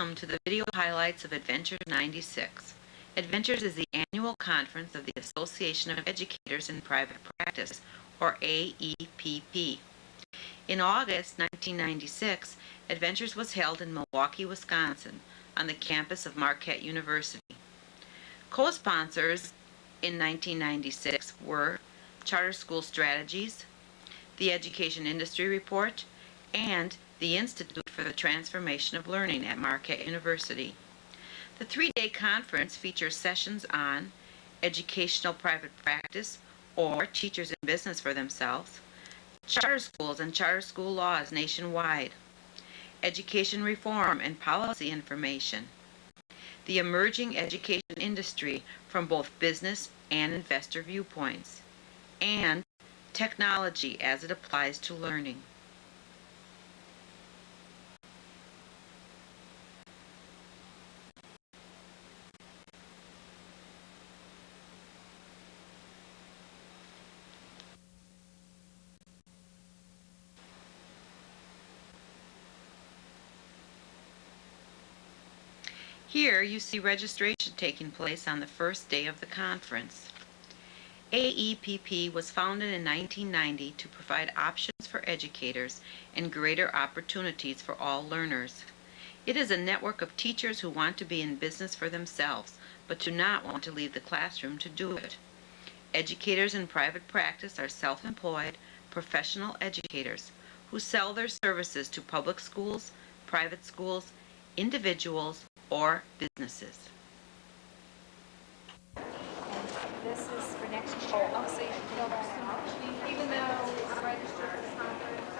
Welcome to the video highlights of Adventures 96. Adventures is the annual conference of the Association of Educators in Private Practice, or AEPP. In August 1996, Adventures was held in Milwaukee, Wisconsin, on the campus of Marquette University. Co-sponsors in 1996 were Charter School Strategies, the Education Industry Report, and the Institute for the Transformation of Learning at Marquette University. The three-day conference features sessions on educational private practice or teachers in business for themselves, charter schools and charter school laws nationwide, education reform and policy information, the emerging education industry from both business and investor viewpoints, and technology as it applies to learning. Here you see registration taking place on the first day of the conference. AEPP was founded in 1990 to provide options for educators and greater opportunities for all learners. It is a network of teachers who want to be in business for themselves, but do not want to leave the classroom to do it. Educators in private practice are self-employed, professional educators who sell their services to public schools, private schools, individuals, or businesses. This is for next year. Oh, so you fill that out. Even though it's registered for the conference,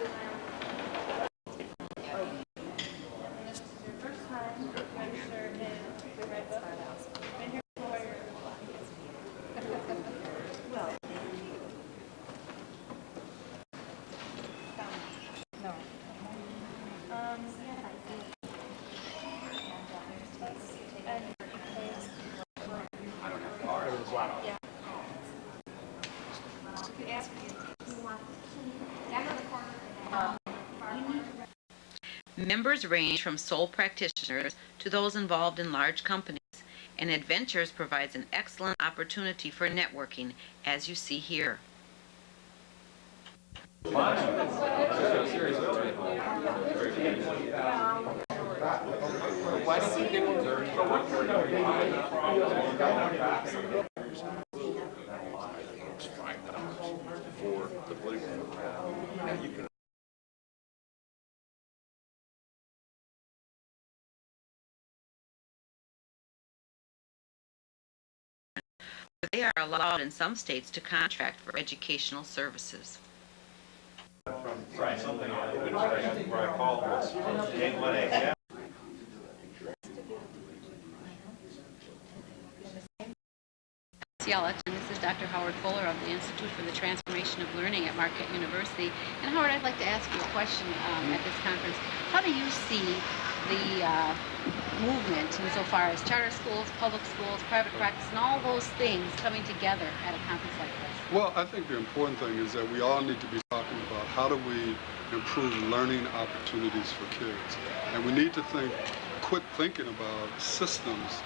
this is your first time registered in the Red Book. Been here for well, no. Members range from sole practitioners to those involved in large companies, and Adventures provides an excellent opportunity for networking, as you see here. They are allowed in some states to contract for educational services. Right, something where I called was game 1A. And this is Dr. Howard Fuller of the Institute for the Transformation of Learning at Marquette University. And Howard, I'd like to ask you a question at this conference. How do you see the movement insofar as charter schools, public schools, private practice, and all those things coming together at a conference like this? Well, I think the important thing is that we all need to be talking about how do we improve learning opportunities for kids. And we need to quit thinking about systems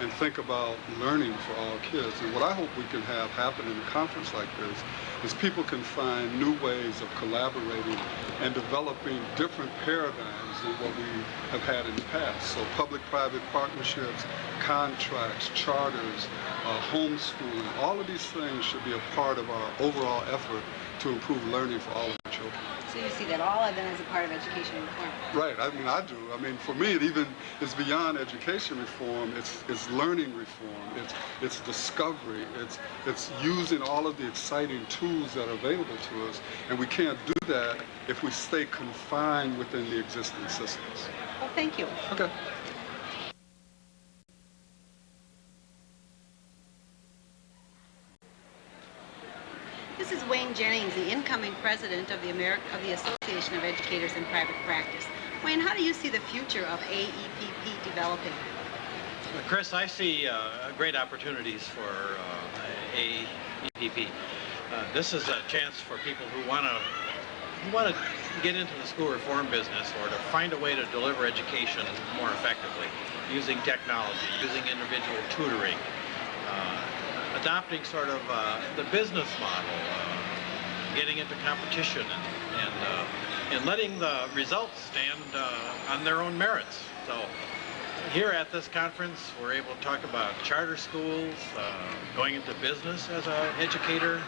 and think about learning for all kids. And what I hope we can have happen in a conference like this is people can find new ways of collaborating and developing different paradigms than what we have had in the past. So public-private partnerships, contracts, charters, homeschooling, all of these things should be a part of our overall effort to improve learning for all of our children. So you see that all of them as a part of education reform? Right, I mean, I do. I mean, for me, it's beyond education reform. It's learning reform. It's discovery. It's using all of the exciting tools that are available to us, and we can't do that if we stay confined within the existing systems. Well, thank you. Okay. This is Wayne Jennings, the incoming president of the Association of Educators in Private Practice. Wayne, how do you see the future of AEPP developing? Chris, I see great opportunities for AEPP. This is a chance for people who want to you want to get into the school reform business or to find a way to deliver education more effectively, using technology, using individual tutoring, adopting sort of the business model, getting into competition and letting the results stand on their own merits. So here at this conference, we're able to talk about charter schools, going into business as an educator,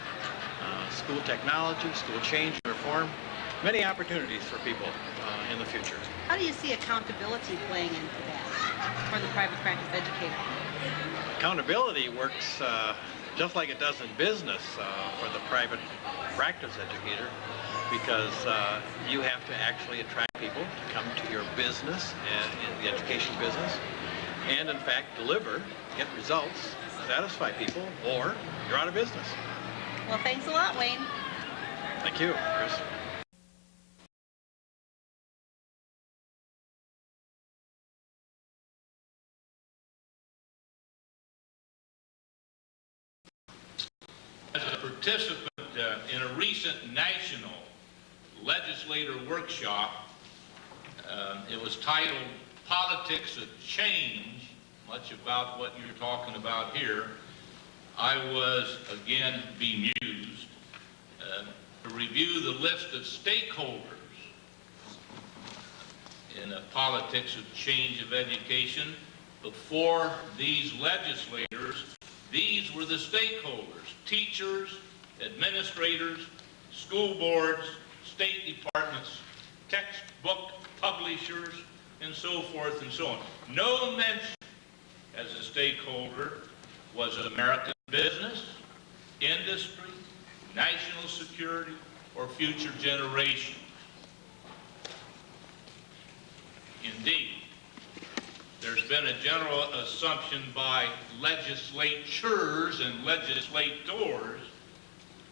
school technology, school change and reform, many opportunities for people in the future. How do you see accountability playing into that for the private practice educator? Accountability works just like it does in business for the private practice educator, because you have to actually attract people to come to your business and in the education business and in fact deliver, get results, satisfy people, or you're out of business. Well, thanks a lot, Wayne. Thank you, Chris. As a participant in a recent national legislator workshop, it was titled Politics of Change, much about what you're talking about here. I was again bemused to review the list of stakeholders in the politics of change of education. Before these legislators, these were the stakeholders: teachers, administrators, school boards, state departments, textbook publishers, and so forth and so on. No mention as a stakeholder was American business, industry, national security, or future generations. Indeed, there's been a general assumption by legislatures and legislators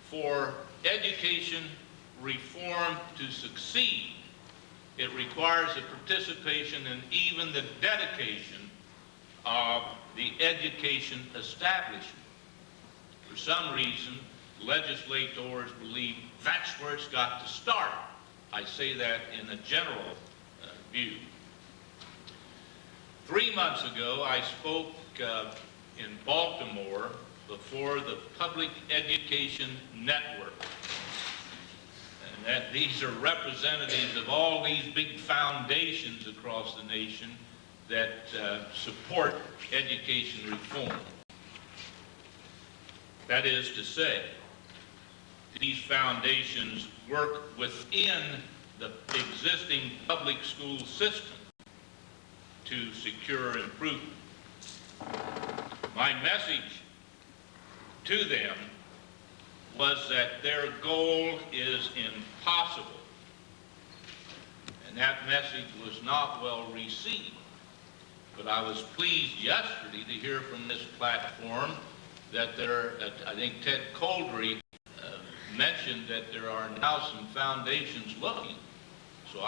for education reform to succeed. It requires the participation and even the dedication of the education establishment. For some reason, legislators believe that's where it's got to start. I say that in a general view. 3 months ago, I spoke in Baltimore before the Public Education Network. And that these are representatives of all these big foundations across the nation that support education reform. That is to say, these foundations work within the existing public school system to secure improvement. My message to them was that their goal is impossible. And that message was not well received. But I was pleased yesterday to hear from this platform that I think Ted Coldry mentioned that there are now some foundations looking. So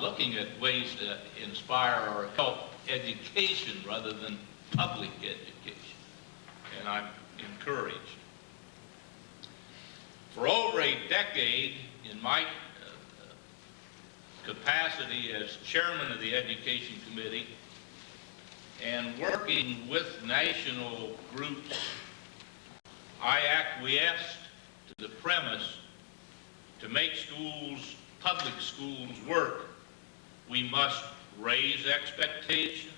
looking at ways to inspire or help education rather than public education. And I'm encouraged. For over a decade, in my capacity as chairman of the Education Committee and working with national groups, I acquiesced to the premise to make schools, public schools, work. We must raise expectations.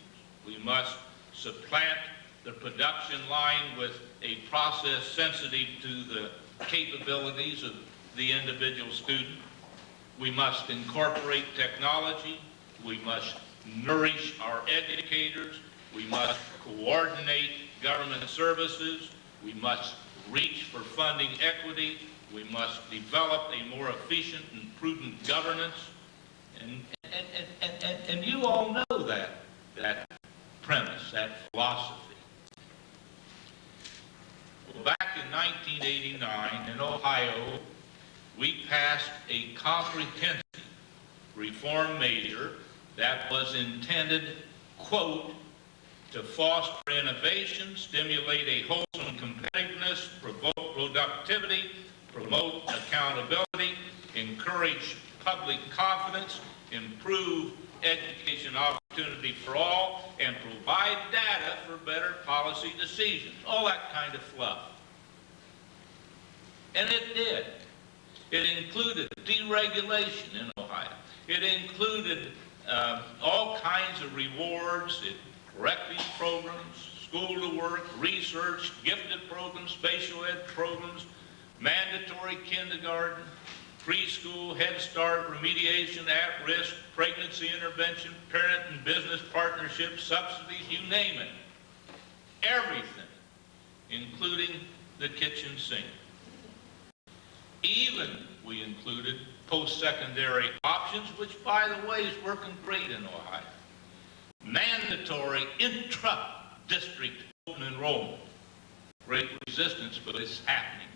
We must supplant the production line with a process sensitive to the capabilities of the individual student. We must incorporate technology. We must nourish our educators. We must coordinate government services. We must reach for funding equity. We must develop a more efficient and prudent governance. And you all know that premise, that philosophy. Well, back in 1989 in Ohio, we passed a comprehensive reform measure that was intended, quote, to foster innovation, stimulate a wholesome competitiveness, provoke productivity, promote accountability, encourage public confidence, improve education opportunity for all, and provide data for better policy decisions. All that kind of fluff. And it did. It included deregulation in Ohio. It included all kinds of rewards, corrective programs, school to work, research, gifted programs, special ed programs, mandatory kindergarten, preschool, Head Start, remediation, at-risk, pregnancy intervention, parent and business partnerships, subsidies, you name it. Everything, including the kitchen sink. Even we included post-secondary options, which, by the way, is working great in Ohio. Mandatory intra-district open enrollment. Great resistance, but it's happening.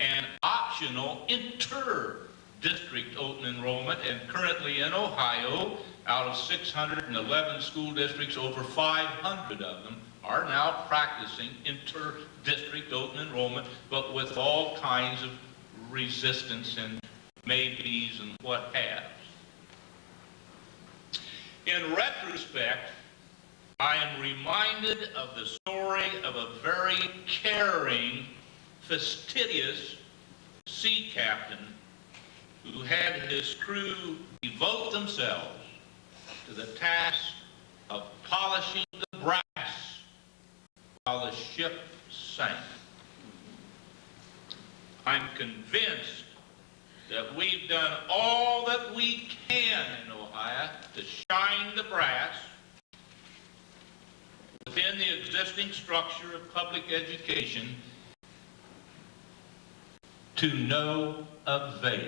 And optional inter-district open enrollment, and currently in Ohio, out of 611 school districts, over 500 of them are now practicing inter-district open enrollment, but with all kinds of resistance and maybes and what haves. In retrospect, I am reminded of the story of a very caring, fastidious sea captain who had his crew devote themselves to the task of polishing the brass while the ship sank. I'm convinced that we've done all that we can in Ohio to shine the brass within the existing structure of public education to no avail.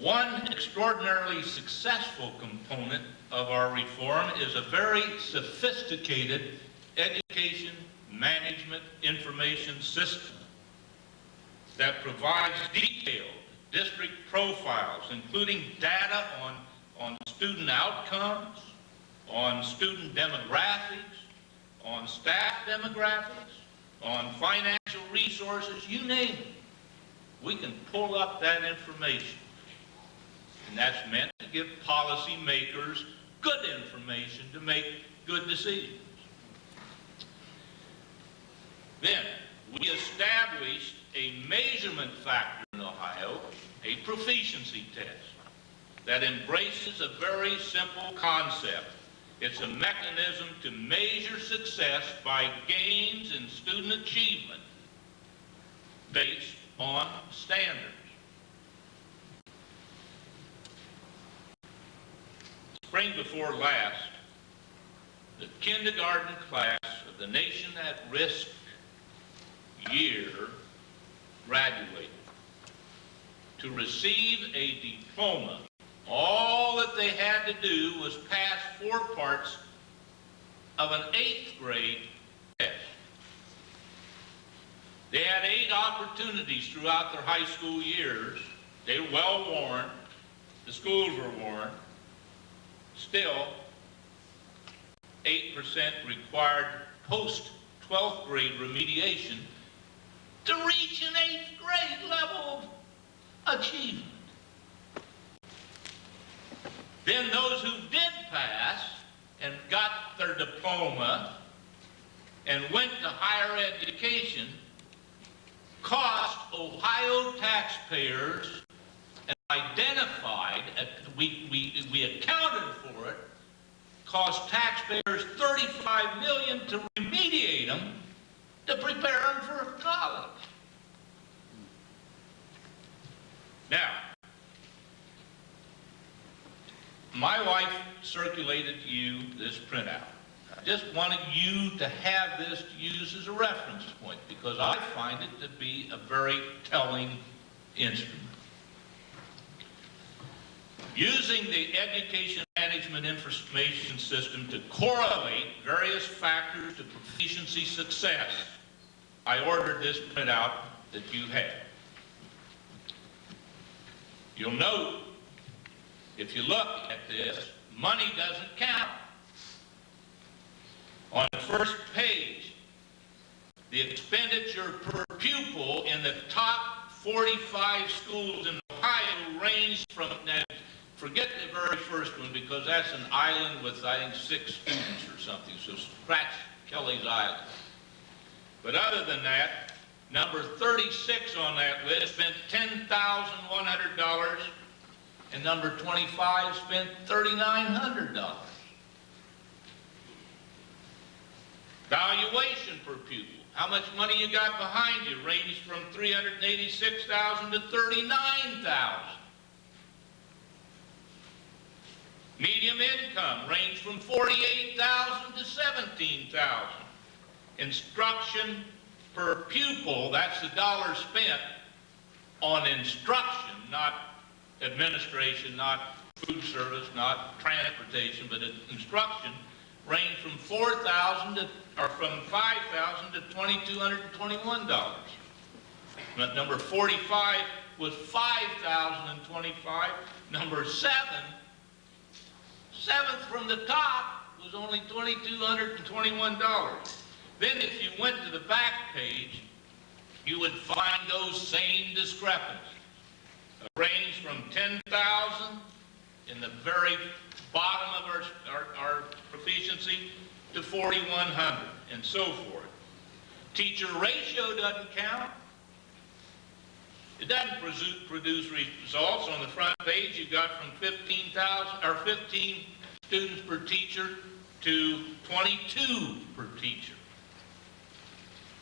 One extraordinarily successful component of our reform is a very sophisticated education management information system that provides detailed district profiles, including data on student outcomes, on student demographics, on staff demographics, on financial resources, you name it. We can pull up that information. And that's meant to give policymakers good information to make good decisions. Then, we established a measurement factor in Ohio, a proficiency test, that embraces a very simple concept. It's a mechanism to measure success by gains in student achievement based on standards. Spring before last, the kindergarten class of the nation at risk year graduated. To receive a diploma, all that they had to do was pass 4 parts of an 8th grade test. They had 8 opportunities throughout their high school years. They were well worn. The schools were worn. Still, 8% required post-12th grade remediation to reach an 8th grade level of achievement. Then those who did pass and got their diploma and went to higher education cost Ohio taxpayers, and identified, we accounted for it, cost taxpayers $35 million to remediate them, to prepare them for college. Now, my wife circulated to you this printout. I just wanted you to have this to use as a reference point because I find it to be a very telling instrument. Using the education management information system to correlate various factors to proficiency success, I ordered this printout that you have. You'll note, if you look at this, money doesn't count. On the first page, the expenditure per pupil in the top 45 schools in Ohio ranged from, now, forget the very first one because that's an island with, I think, 6 students or something, so scratch Kelly's Island. But other than that, number 36 on that list spent $10,100, and number 25 spent $3,900. Valuation per pupil. How much money you got behind you ranged from $386,000 to $39,000. Medium income ranged from $48,000 to $17,000. Instruction per pupil, that's the dollar spent on instruction, not administration, not food service, not transportation, but instruction, range from $4,000 to, or from $5,000 to $2,221. Number 45 was $5,025. Number 7th from the top was only $2,221. Then if you went to the back page, you would find those same discrepancies. A range from $10,000 in the very bottom of our proficiency to $4,100 and so forth. Teacher ratio doesn't count. It doesn't produce results. On the front page, you got from 15 students per teacher to 22 per teacher.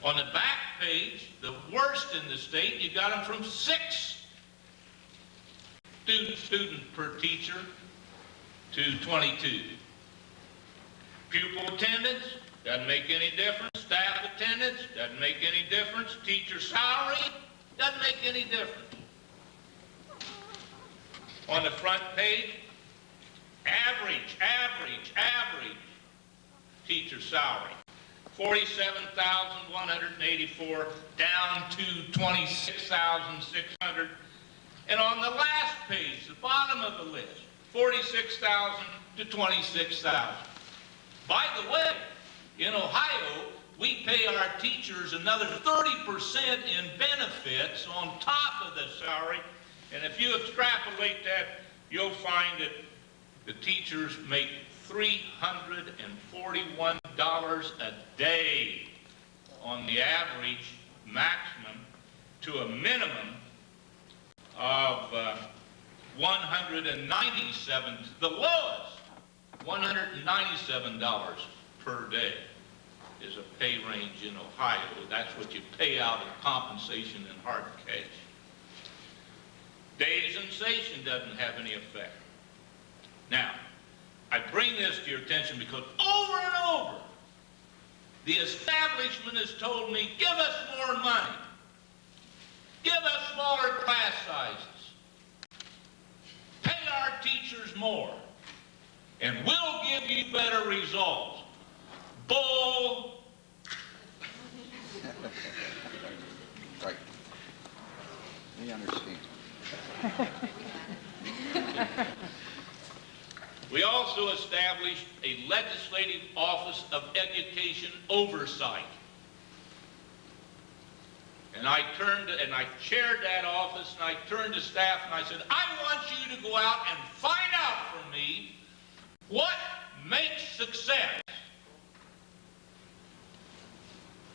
On the back page, the worst in the state, you got them from 6 students per teacher to 22. Pupil attendance, doesn't make any difference. Staff attendance, doesn't make any difference. Teacher salary, doesn't make any difference. On the front page, average teacher salary. $47,184 down to $26,600. And on the last page, the bottom of the list, $46,000 to $26,000. By the way, in Ohio, we pay our teachers another 30% in benefits on top of the salary. And if you extrapolate that, you'll find that the teachers make $341 a day on the average maximum to a minimum of $197, the lowest, $197 per day is a pay range in Ohio. That's what you pay out in compensation and hard cash. Days and station doesn't have any effect. Now, I bring this to your attention because over and over, the establishment has told me, give us more money. Give us smaller class sizes. Pay our teachers more. And we'll give you better results. Bull. Right. We understand. We also established a legislative office of education oversight. And I chaired that office, and I turned to staff and I said, I want you to go out and find out for me what makes success.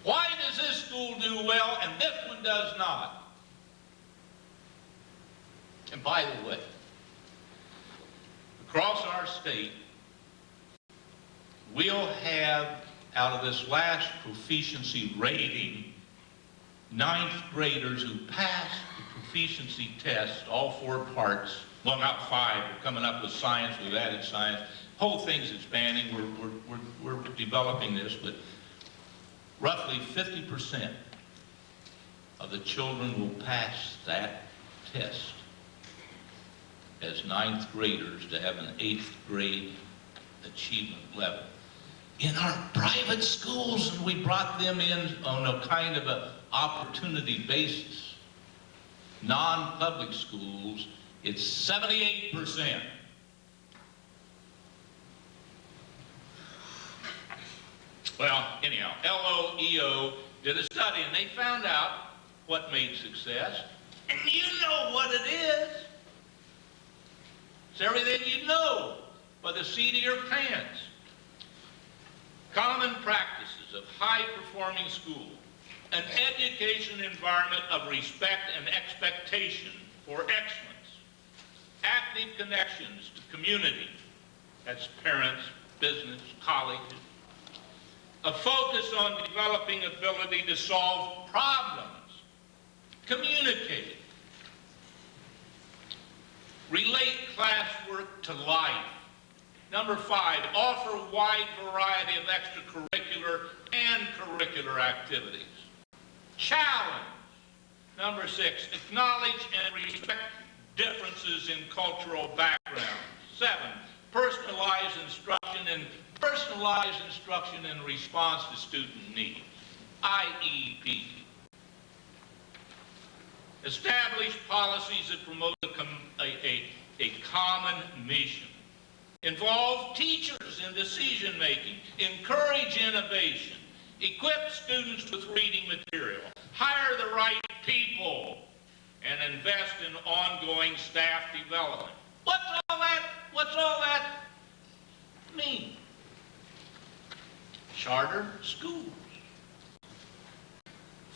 Why does this school do well and this one does not? And by the way, across our state, we'll have, out of this last proficiency rating, 9th graders who passed the proficiency test, all 4 parts, well, not 5, we're coming up with science, we've added science. Whole thing's expanding, we're developing this, but roughly 50% of the children will pass that test as 9th graders to have an 8th grade achievement level. In our private schools, and we brought them in on a kind of a opportunity basis. Non-public schools, it's 78%. Well, anyhow, LOEO did a study, and they found out what made success. And you know what it is. It's everything you know by the seat of your pants. Common practices of high-performing school, an education environment of respect and expectation for excellence, active connections to community, that's parents, business, colleges, a focus on developing ability to solve problems, communicate, relate classwork to life. Number 5, offer a wide variety of extracurricular and curricular activities. Challenge. Number 6, acknowledge and respect differences in cultural backgrounds. 7, personalize instruction in response to student needs. IEP. Establish policies that promote a common mission. Involve teachers in decision-making. Encourage innovation. Equip students with reading material. Hire the right people. And invest in ongoing staff development. What's all that mean? Charter schools.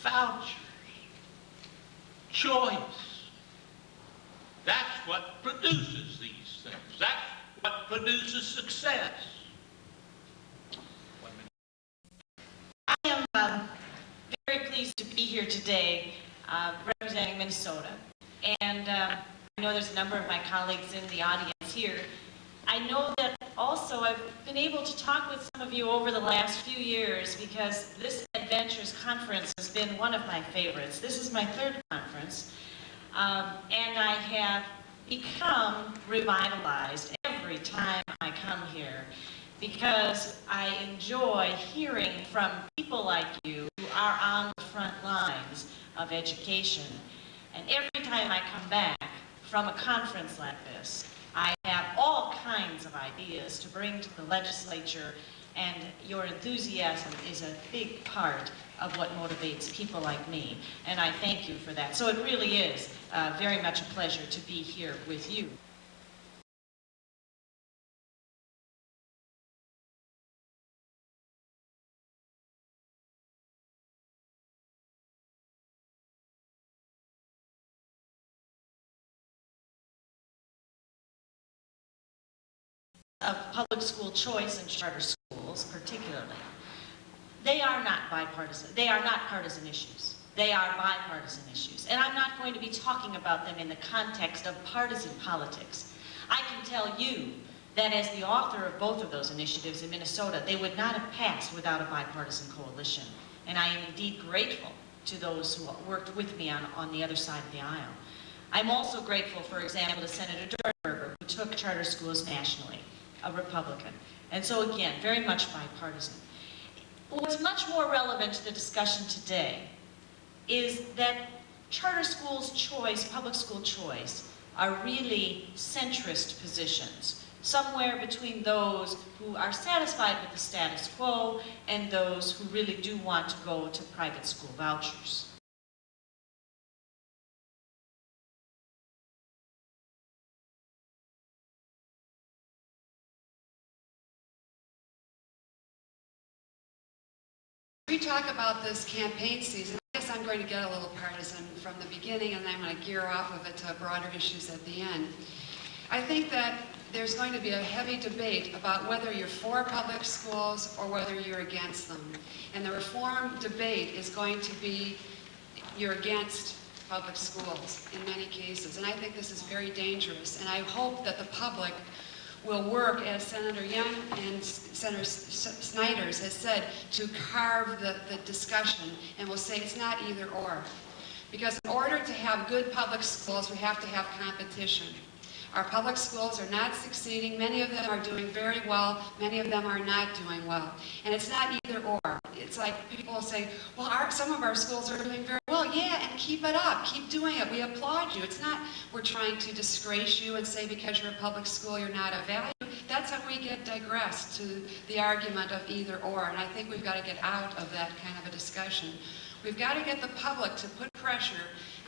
Vouchers. Choice. That's what produces these things. That's what produces success. I am very pleased to be here today representing Minnesota. And I know there's a number of my colleagues in the audience here. I know that also I've been able to talk with some of you over the last few years because this Edventures conference has been one of my favorites. This is my 3rd conference. And I have become revitalized every time I come here because I enjoy hearing from people like you who are on the front lines of education. And every time I come back from a conference like this, I have all kinds of ideas to bring to the legislature, and your enthusiasm is a big part of what motivates people like me. And I thank you for that. So it really is very much a pleasure to be here with you. Of public school choice and charter schools particularly. They are not bipartisan. They are not partisan issues. They are bipartisan issues. And I'm not going to be talking about them in the context of partisan politics. I can tell you that as the author of both of those initiatives in Minnesota, they would not have passed without a bipartisan coalition. And I am indeed grateful to those who worked with me on the other side of the aisle. I'm also grateful, for example, to Senator Dornberger, who took charter schools nationally, a Republican. And so again, very much bipartisan. What's much more relevant to the discussion today is that charter schools choice, public school choice, are really centrist positions, somewhere between those who are satisfied with the status quo and those who really do want to go to private school vouchers. We talk about this campaign season. I guess I'm going to get a little partisan from the beginning, and then I'm going to gear off of it to broader issues at the end. I think that there's going to be a heavy debate about whether you're for public schools or whether you're against them. And the reform debate is going to be you're against public schools in many cases. And I think this is very dangerous. And I hope that the public will work, as Senator Young and Senator Snyder's has said, to carve the discussion, and will say it's not either or. Because in order to have good public schools, we have to have competition. Our public schools are not succeeding. Many of them are doing very well. Many of them are not doing well. And it's not either or. It's like people say, well, some of our schools are doing very well. Yeah, and keep it up. Keep doing it. We applaud you. It's not we're trying to disgrace you and say because you're a public school you're not of value. that's how we get digressed to the argument of either or, and I think we've got to get out of that kind of a discussion. We've got to get the public to put pressure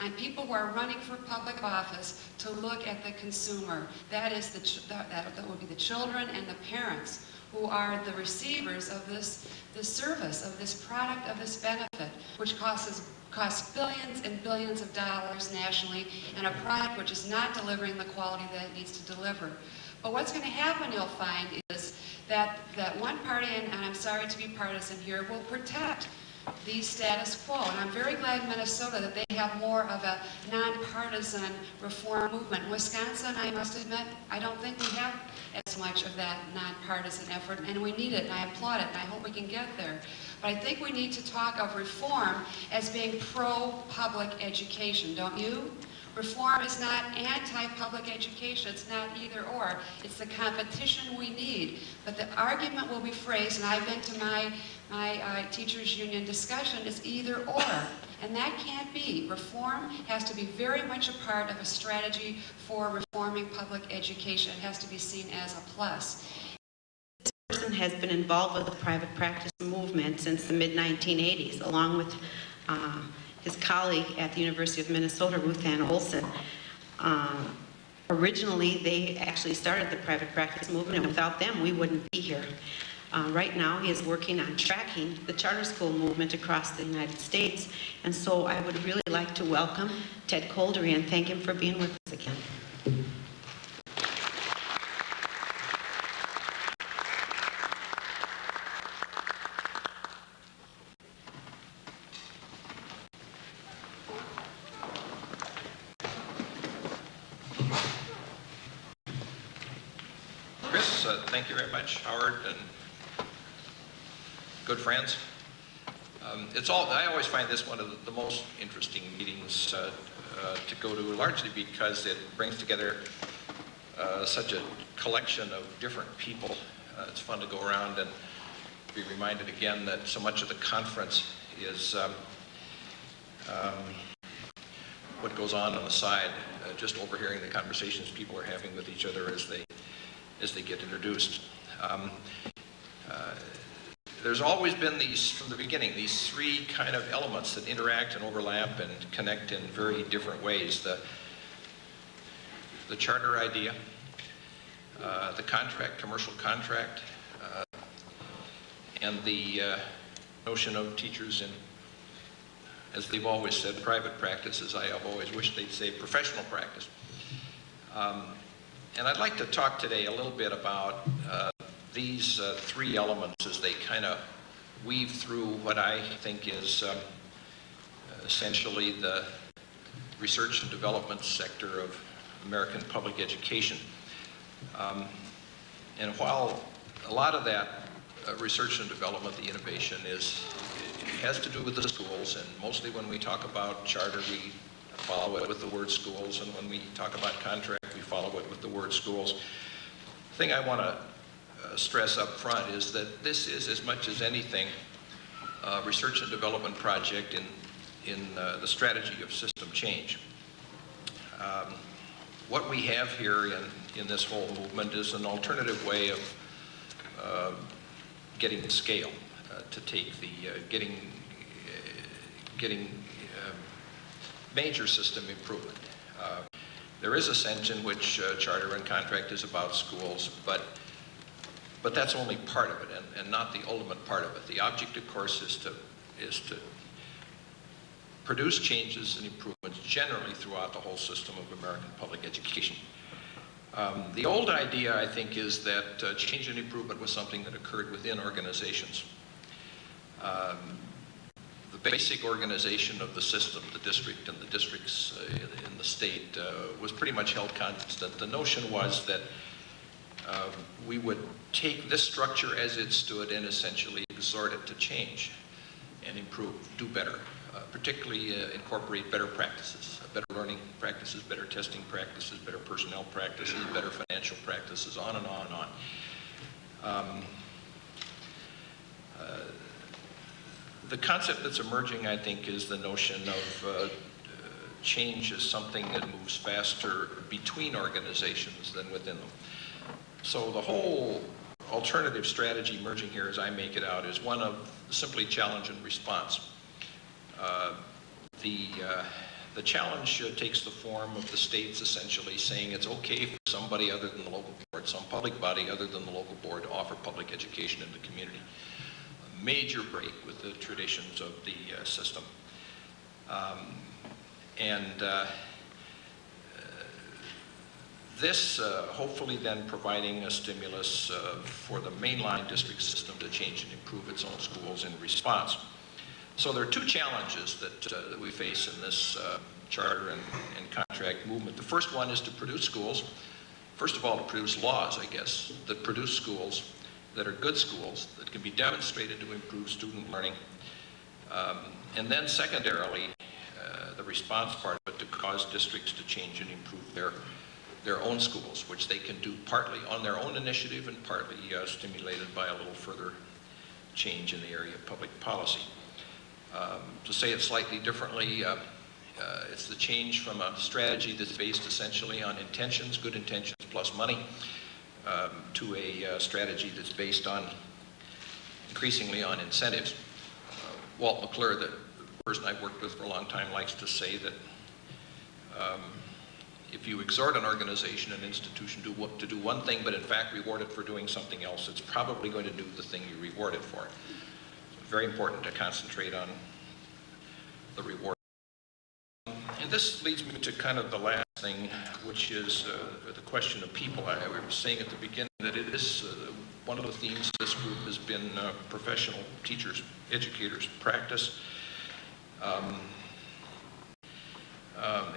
on people who are running for public office to look at the consumer. That is that would be the children and the parents who are the receivers of this service, of this product, of this benefit, which costs billions and billions of dollars nationally, and a product which is not delivering the quality that it needs to deliver. But what's going to happen, you'll find, is that one party, and I'm sorry to be partisan here, will protect the status quo. And I'm very glad in Minnesota that they have more of a nonpartisan reform movement. In Wisconsin, I must admit, I don't think we have as much of that nonpartisan effort, and we need it, and I applaud it, and I hope we can get there. But I think we need to talk of reform as being pro-public education, don't you? Reform is not anti-public education. It's not either or. It's the competition we need. But the argument will be phrased, and I've been to my teachers union discussion, is either or. And that can't be. Reform has to be very much a part of a strategy for reforming public education. It has to be seen as a plus. This person has been involved with the private practice movement since the mid-1980s, along with his colleague at the University of Minnesota, Ruth Ann Olson. Originally, they actually started the private practice movement, and without them, we wouldn't be here. Right now, he is working on tracking the charter school movement across the United States, and so I would really like to welcome Ted Coldery and thank him for being with us again. Thank you very much, Howard, and good friends. I always find this one of the most interesting meetings to go to, largely because it brings together such a collection of different people. It's fun to go around and be reminded again that so much of the conference is what goes on the side, just overhearing the conversations people are having with each other as they get introduced. There's always been these, from the beginning, these three kind of elements that interact and overlap and connect in very different ways. The charter idea, the contract, commercial contract, and the notion of teachers in, as they've always said, private practice, as I have always wished they'd say professional practice. And I'd like to talk today a little bit about these three elements as they kind of weave through what I think is essentially the research and development sector of American public education. And while a lot of that research and development, the innovation, has to do with the schools, and mostly when we talk about charter, we follow it with the word schools, and when we talk about contract, we follow it with the word schools. The thing I want to stress up front is that this is, as much as anything, a research and development project in the strategy of system change. What we have here in this whole movement is an alternative way of getting the scale, to take the getting major system improvement. There is a sense in which charter and contract is about schools, but that's only part of it, and not the ultimate part of it. The object, of course, is to produce changes and improvements generally throughout the whole system of American public education. The old idea, I think, is that change and improvement was something that occurred within organizations. The basic organization of the system, the district and the districts in the state, was pretty much held constant. The notion was that we would take this structure as it stood and essentially exhort it to change and improve, do better, particularly incorporate better practices, better learning practices, better testing practices, better personnel practices, better financial practices, on and on and on. The concept that's emerging, I think, is the notion of change as something that moves faster between organizations than within them. So the whole alternative strategy emerging here, as I make it out, is one of simply challenge and response. The challenge takes the form of the states essentially saying it's okay for somebody other than the local board, some public body other than the local board, to offer public education in the community. A major break with the traditions of the system. This hopefully then providing a stimulus for the mainline district system to change and improve its own schools in response. So there are two challenges that we face in this charter and contract movement. The first one is to produce schools, first of all to produce laws, I guess, that produce schools that are good schools, that can be demonstrated to improve student learning. And then secondarily, the response part of it, to cause districts to change and improve their own schools, which they can do partly on their own initiative and partly stimulated by a little further change in the area of public policy. To say it slightly differently, it's the change from a strategy that's based essentially on intentions, good intentions plus money, to a strategy that's based on increasingly on incentives. Walt McClure, the person I've worked with for a long time, likes to say that if you exhort an organization, an institution to do one thing, but in fact reward it for doing something else, it's probably going to do the thing you reward it for. So it's very important to concentrate on the reward. And this leads me to kind of the last thing, which is the question of people. I was saying at the beginning that it is one of the themes of this group has been professional teachers, educators, practice.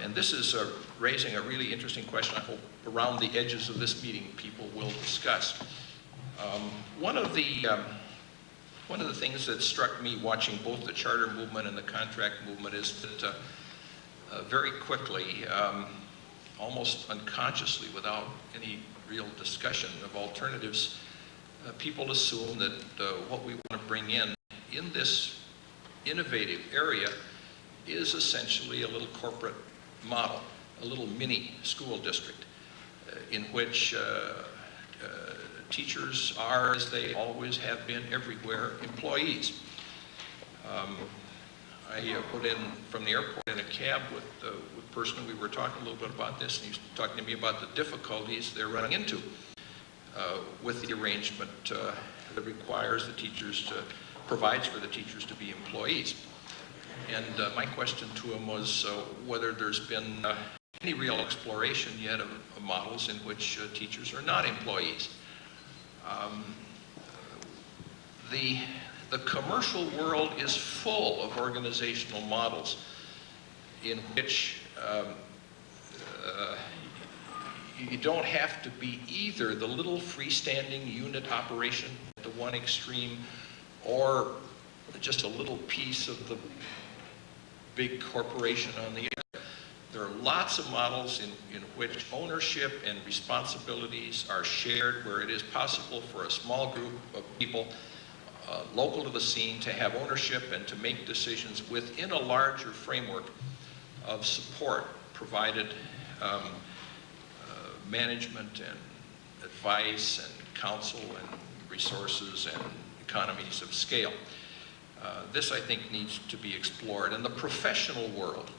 And this is raising a really interesting question. I hope around the edges of this meeting people will discuss. One of the things that struck me watching both the charter movement and the contract movement is that very quickly, almost unconsciously, without any real discussion of alternatives, people assume that what we want to bring in this innovative area is essentially a little corporate model, a little mini school district in which teachers are, as they always have been everywhere, employees. I put in from the airport in a cab with a person. We were talking a little bit about this, and he was talking to me about the difficulties they're running into with the arrangement that requires the teachers provides for the teachers to be employees. And my question to him was whether there's been any real exploration yet of models in which teachers are not employees. The commercial world is full of organizational models in which you don't have to be either the little freestanding unit operation at the one extreme or just a little piece of the big corporation on the other. There are lots of models in which ownership and responsibilities are shared, where it is possible for a small group of people local to the scene to have ownership and to make decisions within a larger framework of support, provided management and advice and counsel and resources and economies of scale. This, I think, needs to be explored. And the professional world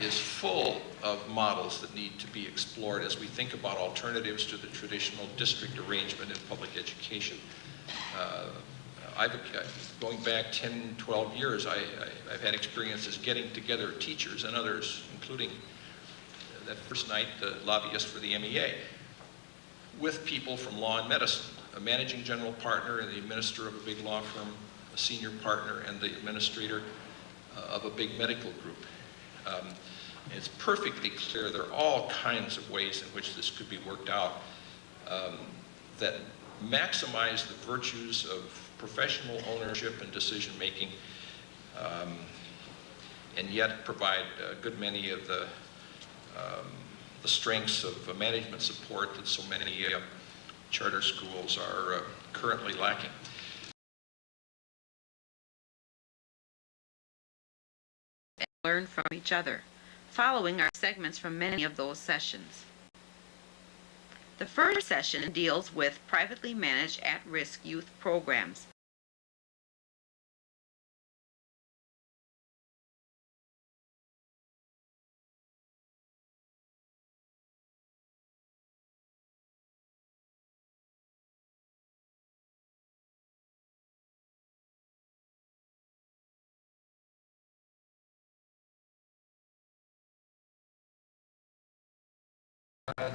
is full of models that need to be explored as we think about alternatives to the traditional district arrangement in public education. Going back 10, 12 years, I've had experiences getting together teachers and others, including that first night, the lobbyist for the MEA, with people from law and medicine, a managing general partner and the administrator of a big law firm, a senior partner and the administrator of a big medical group. It's perfectly clear there are all kinds of ways in which this could be worked out that maximize the virtues of professional ownership and decision making, and yet provide a good many of the strengths of management support that so many charter schools are currently lacking. And learn from each other. Following are segments from many of those sessions. The first session deals with privately managed at-risk youth programs.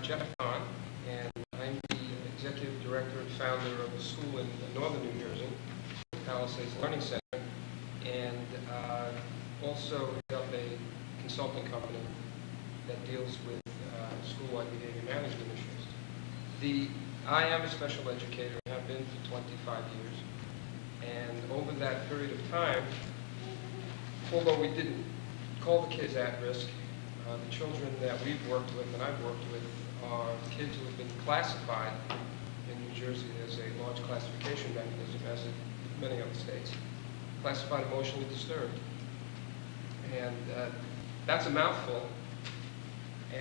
Jeff Hahn, and I'm the executive director and founder of a school in northern New Jersey, Palisades Learning Center, and also head up a consulting company that deals with school-wide behavior management issues. I am a special educator and have been for 25 years, and over that period of time, although we didn't call the kids at risk, the children that we've worked with and I've worked with are kids who have been classified in New Jersey as a large classification mechanism, as in many other states, classified emotionally disturbed. And that's a mouthful,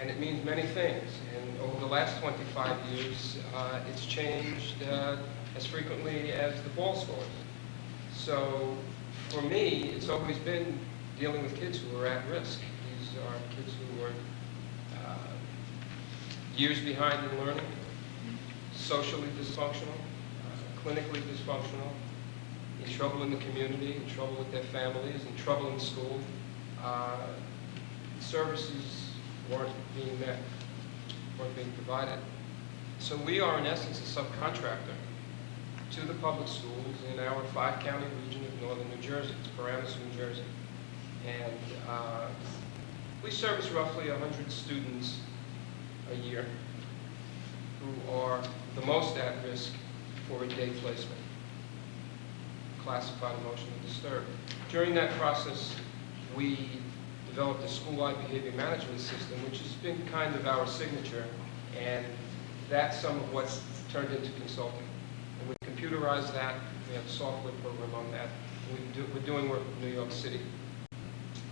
and it means many things. And over the last 25 years, it's changed as frequently as the ball scores. So for me, it's always been dealing with kids who are at risk. These are kids who are years behind in learning, socially dysfunctional, clinically dysfunctional, in trouble in the community, in trouble with their families, in trouble in school. Services weren't being met, weren't being provided. So we are, in essence, a subcontractor to the public schools in our 5-county region of northern New Jersey. It's Paramus, New Jersey. And we service roughly 100 students a year who are the most at risk for a day placement, classified emotionally disturbed. During that process, we developed a school-wide behavior management system, which has been kind of our signature, and that's some of what's turned into consulting. And we computerized that, we have a software program on that. We're doing work with New York City.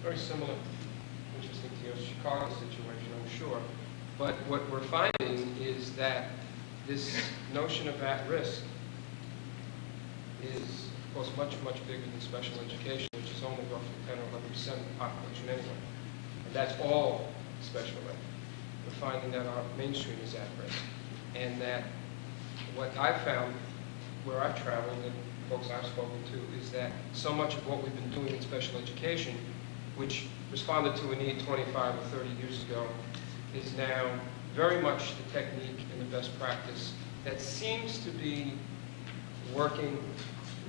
Very similar, interesting to your Chicago situation, I'm sure. But what we're finding is that this notion of at-risk is, of course, much, much bigger than special education, which is only roughly 10 or 11% of the population anyway. And that's all special ed. We're finding that our mainstream is at risk. And that what I've found, where I've traveled, and folks I've spoken to, is that so much of what we've been doing in special education, which responded to a need 25 or 30 years ago, is now very much the technique and the best practice that seems to be working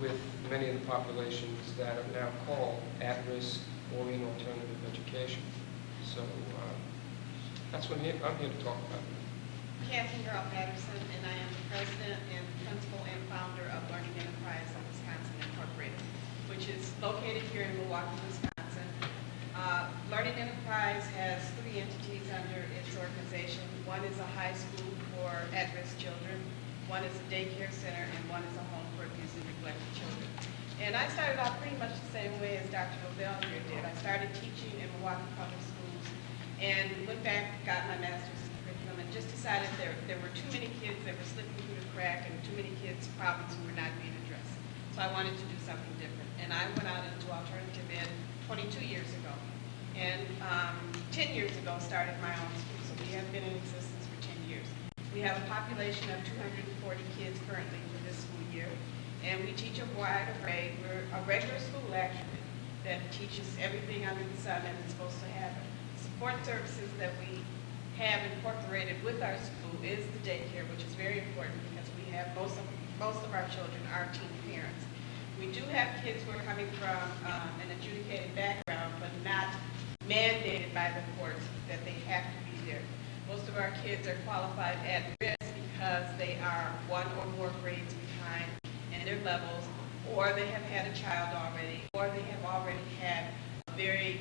with many of the populations that are now called at-risk or in alternative education. So that's what I'm here to talk about. Kathy Earl Patterson, and I am the president and principal and founder of Learning Enterprise of Wisconsin Incorporated, which is located here in Milwaukee, Wisconsin. Learning Enterprise has 3 entities under its organization. One is a high school for at-risk children, one is a daycare center, and one is a home for abused and neglected children. And I started off pretty much the same way as Dr. Novell here did. I started teaching in Milwaukee Public Schools and went back, got my master's in curriculum, and just decided there were too many kids that were slipping through the crack and too many kids' problems who were not being addressed. So I wanted to do something different. And I went out into alternative ed 22 years ago. And 10 years ago started my own school. So we have been in existence for 10 years. We have a population of 240 kids currently for this school year. And we teach a wide array. We're a regular school, actually, that teaches everything under the sun that it's supposed to have. Support services that we have incorporated with our school is the daycare, which is very important because we have most of our children are teen parents. We do have kids who are coming from an adjudicated background, but not mandated by the courts that they have to be there. Most of our kids are qualified at risk because they are 1 or more grades behind in their levels, or they have had a child already, or they have already had a very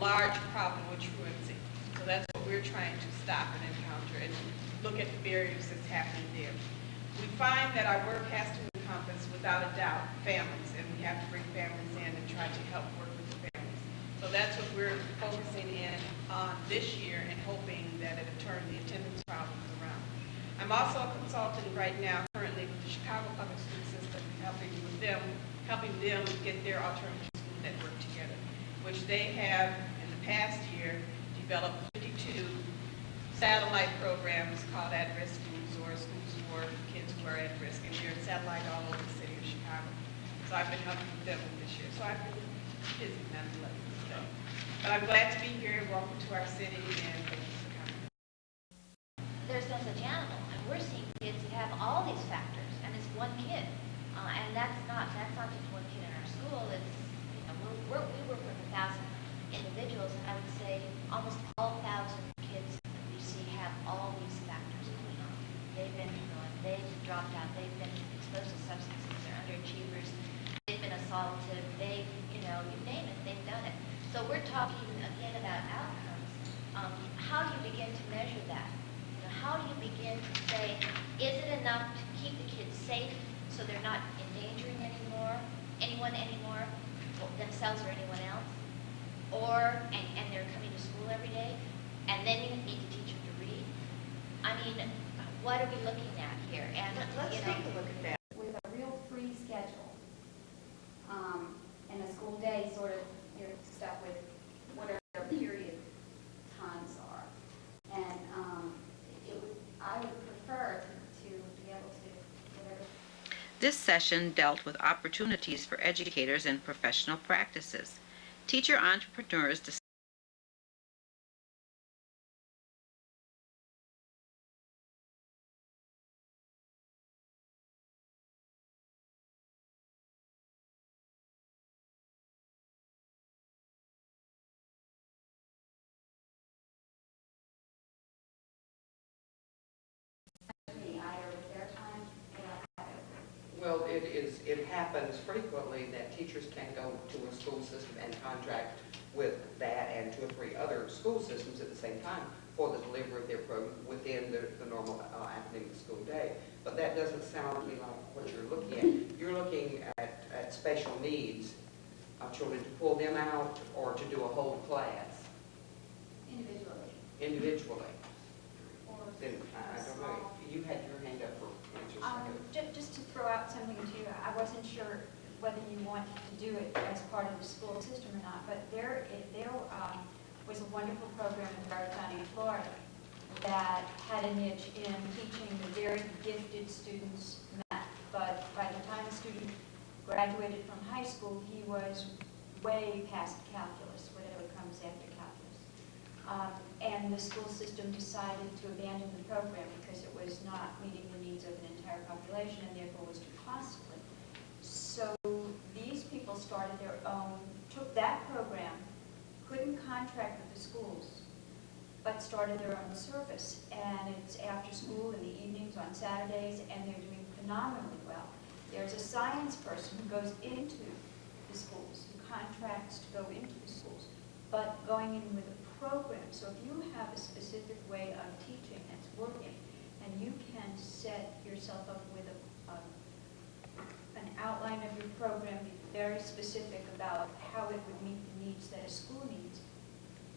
large problem with truancy. So that's what we're trying to stop and encounter and look at the barriers that's happening there. We find that our work has to encompass, without a doubt, families, and we have to bring families in and try to help work with the families. So that's what we're focusing in on this year and hoping that it'll turn the attendance problems around. I'm also a consultant right now currently with the Chicago Public School System, helping them get their alternative school network together, which they have in the past year developed 52 satellite programs called at-risk schools, or schools for kids who are at risk, and they're satellite all over the city of Chicago. So I've been helping with them this year. So I've been busy nonetheless. But I'm glad to be here. Welcome to our city, and thank you for coming. There's no such animal, and we're seeing kids that have all these factors, and it's one kid, and that's not just one kid in our school. It's we work with 1,000 individuals, and I would say almost all 1,000 kids that we see have all these factors going on. They've dropped out, they've been exposed to substances, they're underachievers, they've been assaulted, you name it, they've done it. So we're talking again about outcomes. How do you begin to measure that? How do you begin to say, is it enough to keep the kids safe so they're not endangering anyone anymore, themselves or anyone else? And they're coming to school every day, and then you need to teach them to read? I mean, what are we looking at here? And let's take a look at that. With a real free schedule, and a school day, sort of, you're stuck with whatever their period times are. And I would prefer to be able to, whatever. This session dealt with opportunities for educators and professional practices. Teacher entrepreneurs Well, it happens frequently that teachers can go to a school system and contract with that and 2 or 3 other school systems at the same time for the delivery of their program within the normal academic school day. But that doesn't sound to me like what you're looking at. You're looking at special needs of children, to pull them out or to do a whole class. Individually. Then I don't know. You had your hand up for answers. Just to throw out something to you, I wasn't sure whether you wanted to do it as part of the school system or not, but there was a wonderful program in Broward County, Florida, that had a niche in teaching the very gifted students math. But by the time a student graduated from high school, he was way past calculus, whatever comes after calculus. And the school system decided to abandon the program because it was not meeting the needs of an entire population and therefore was too costly. So these people started their own, took that program, couldn't contract with the schools, but started their own service. And it's after school in the evenings, on Saturdays, and they're doing phenomenally well. There's a science person who goes into the schools, who contracts to go into the schools, but going in with a program. So if you have a specific way of teaching that's working, and you can set yourself up with an outline of your program, be very specific about how it would meet the needs that a school needs,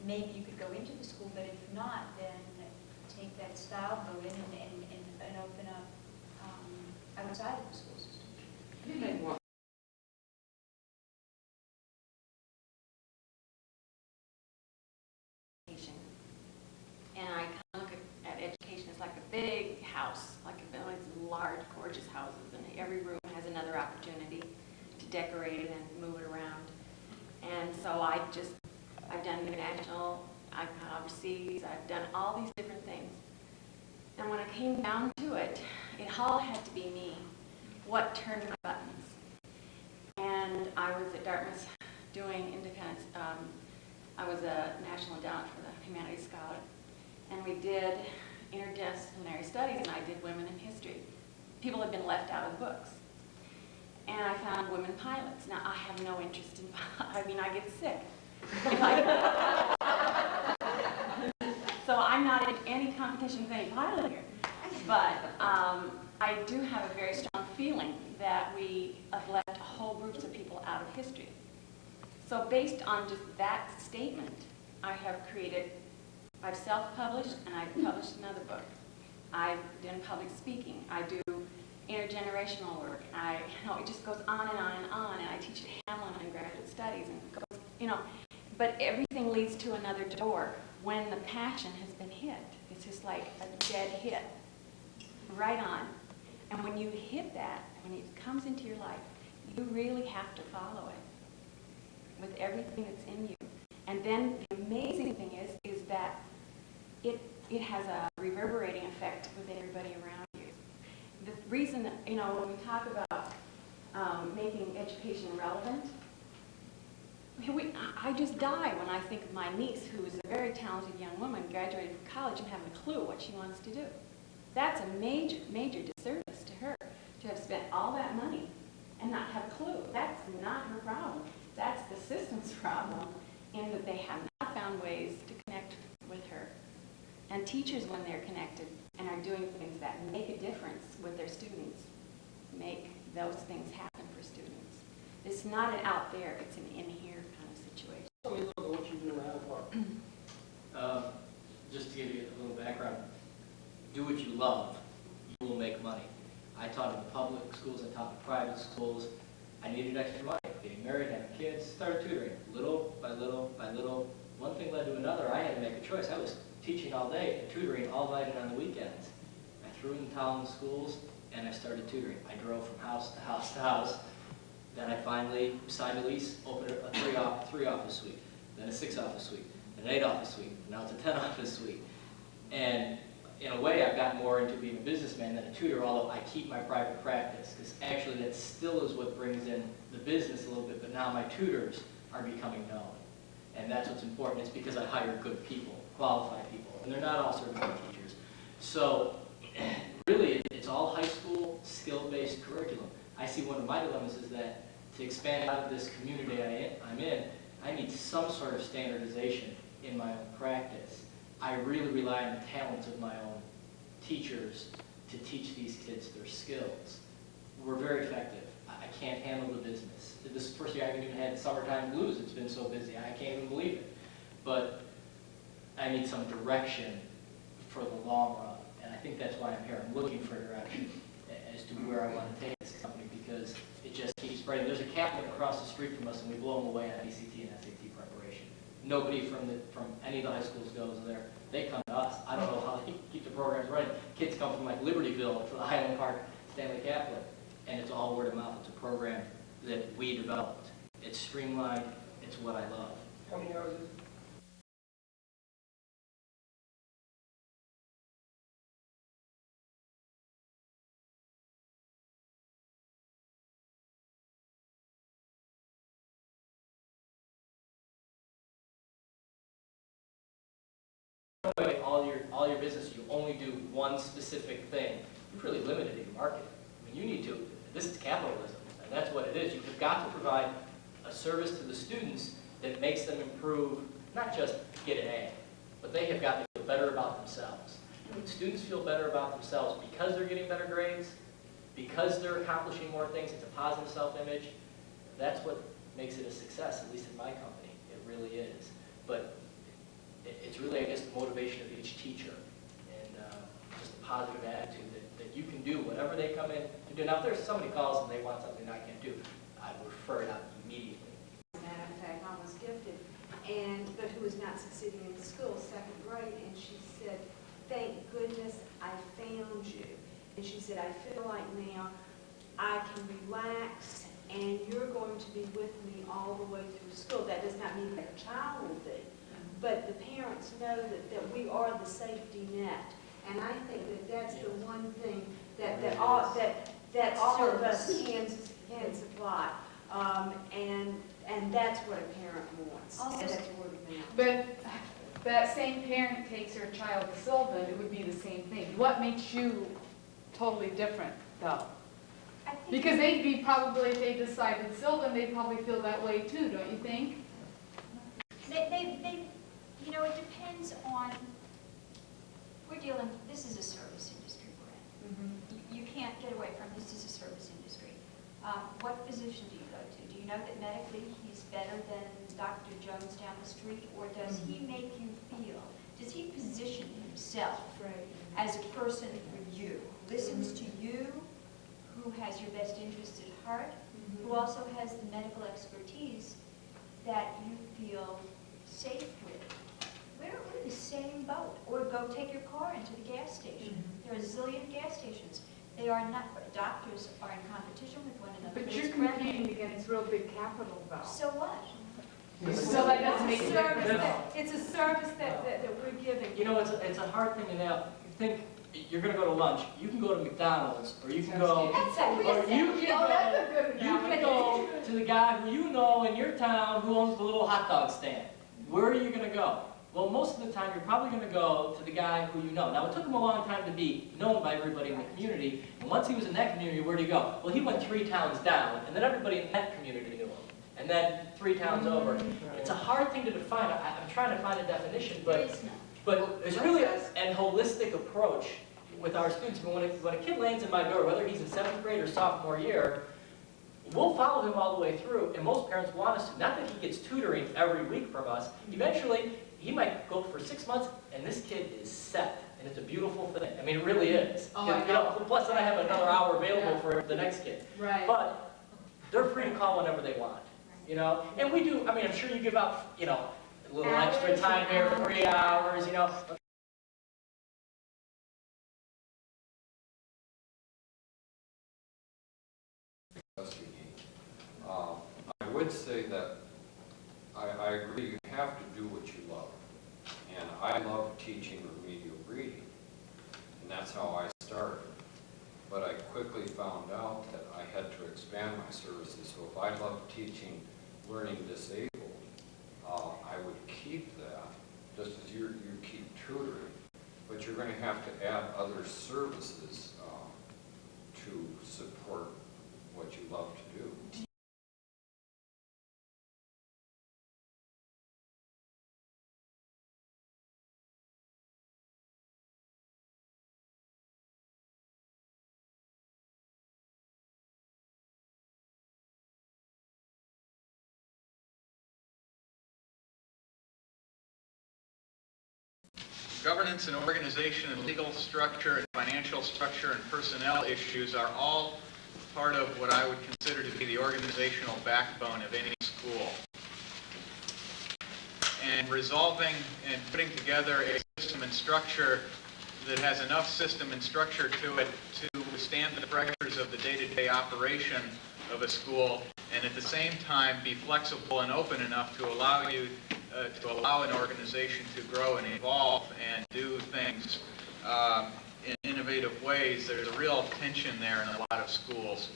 maybe you could go into the school, but if not, then take that style, go in and open up outside of the school system. You may want and I kind of look at education as like a big house, like a village, large, gorgeous houses, and every room has another opportunity to decorate it and move it around. And so I've done international, I've gone overseas, I've done all these different things. And when it came down to it, it all had to be me. What turned my buttons? And I was at Dartmouth doing independence. I was a national endowment for the Humanities Scholar, and we did interdisciplinary studies, and I did women in history. People had been left out of the books. And I found women pilots. Now, I have no interest in, I get sick. So I'm not in any competition with any pilot here. But I do have a very strong feeling that we have left whole groups of people out of history. So based on just that statement, I've self-published and I've published another book. I've done public speaking. I do intergenerational work. It just goes on and on and on. And I teach at Hamlin on graduate studies, and it goes, but everything leads to another door when the passion has been hit. It's just like a dead hit, right on. And when you hit that, when it comes into your life, you really have to follow it with everything that's in you. And then the amazing thing is that it has a reverberating effect with everybody around you. The reason, when we talk about making education relevant, I just die when I think of my niece, who is a very talented young woman, graduated from college and haven't a clue what she wants to do. That's a major, major disservice to her, to have spent all that money and not have a clue. That's not her problem. That's the system's problem, in that they have not found ways to connect with her. And teachers, when they're connected and are doing things that make a difference with their students, make those things happen for students. It's not an out there, it's an in here kind of situation. Tell me a little bit what you do around the park. Just to give you a little background, do what you love, you will make money. I taught in the public schools, I taught in private schools. I needed extra money, getting married, having kids, started tutoring, little by little by little. One thing led to another. I had to make a choice. I was teaching all day and tutoring all night and on the weekends. I threw in the towel in the schools and I started tutoring. I drove from house to house to house. Then I finally signed a lease, opened a three office suite, then a 6 office suite, an 8 office suite, now it's a 10 office suite. And in a way, I've gotten more into being a businessman than a tutor, although I keep my private practice, because actually that still is what brings in the business a little bit, but now my tutors are becoming known. And that's what's important. It's because I hire good people, qualified people, and they're not all certified teachers. So really, it's all high school skill-based curriculum. I see one of my dilemmas is that to expand out of this community I'm in, I need some sort of standardization in my own practice. I really rely on the talents of my own teachers to teach these kids their skills. We're very effective. I can't handle the business. This is the first year I haven't even had summertime blues. It's been so busy. I can't even believe it. But I need some direction for the long run. And I think that's why I'm here. I'm looking for direction as to where I want to take this company, because it just keeps spreading. There's a Kaplan across the street from us, and we blow them away on ACT and SAT preparation. Nobody from any of the high schools goes there. They come to us. I don't know how they keep the programs running. Kids come from like Libertyville to the Highland Park Stanley Kaplan, and it's all word of mouth. It's a program that we developed. It's streamlined. It's what I love. How many hours is it? All your business, you only do one specific thing. You've really limited your market. I mean, you need to. This is capitalism, and that's what it is. You've got to provide a service to the students that makes them improve, not just get an A, but they have got to feel better about themselves. When students feel better about themselves because they're getting better grades, because they're accomplishing more things, it's a positive self-image. That's what makes it a success, at least in my company. It really is. But it's really, I guess, the motivation of each teacher and just a positive attitude that you can do whatever they come in to do. Now, if there's somebody calls and they want something I can't do, I would refer it out immediately. Matter of fact, I was gifted, but who was not succeeding in school, 2nd grade, and she said, "Thank goodness I found you." And she said, "I feel like now I can relax, and you're going to be with me all the way through school." That does not mean that a child will be, but the parents know that we are the safety net. And I think that that's the one thing that all of us can supply. And that's what a parent wants. Also, and that's word of mouth. But that same parent takes her child to Sylvan, it would be the same thing. What makes you totally different, though? Because they'd be probably, if they decided Sylvan, they'd probably feel that way too, don't you think? It depends on, this is a service industry we're in. You can't get away from this is a service industry. What physician do you go to? Do you know that medically he's better than Dr. Jones down the street, or does he make you feel, does he position himself as a person for you, who listens to you, who has your best interests at heart, who also has the medical expertise that you feel safe with. We're in the same boat. Or go take your car into the gas station. There are a zillion gas stations. They are not, doctors are in competition with one another. But It's you're correct. competing against real big capital, though. So what? So that doesn't make a difference. It's a service that we're giving. You know, it's a hard thing to know. Think you're going to go to lunch. You can go to McDonald's, or you can go, you can go to the guy who you know in your town who owns the little hot dog stand. Where are you going to go? Well, most of the time, you're probably going to go to the guy who you know. Now, it took him a long time to be known by everybody in the community, and once he was in that community, where'd he go? Well, he went 3 towns down, and then everybody in that community knew him, and then 3 towns over. It's a hard thing to define. I'm trying to find a definition, but it's really an holistic approach with our students. But when a kid lands in my door, whether he's in 7th grade or sophomore year, we'll follow him all the way through, and most parents want us to. Not that he gets tutoring every week from us. Eventually, he might go for 6 months, and this kid is set, and it's a beautiful thing. I mean, it really is. Oh, You know, plus, then I have another hour available for the next kid. Right. But they're free to call whenever they want, you know. And we do. I mean, I'm sure you give out, you know, a little extra time here, 3 hours, you know. I would say that I agree, you have to do what you love. And I love teaching remedial reading, and that's how I started. But I quickly found out that I had to expand my services, so if I love teaching learning disabled, I would keep that, just as you keep tutoring, but you're going to have to add other services to support what you love to do. Governance and organization and legal structure and financial structure and personnel issues are all part of what I would consider to be the organizational backbone of any school. And resolving and putting together a system and structure that has enough system and structure to it to withstand the pressures of the day-to-day operation of a school, and at the same time be flexible and open enough to allow you to allow an organization to grow and evolve and do things in innovative ways. There's a real tension there in a lot of schools.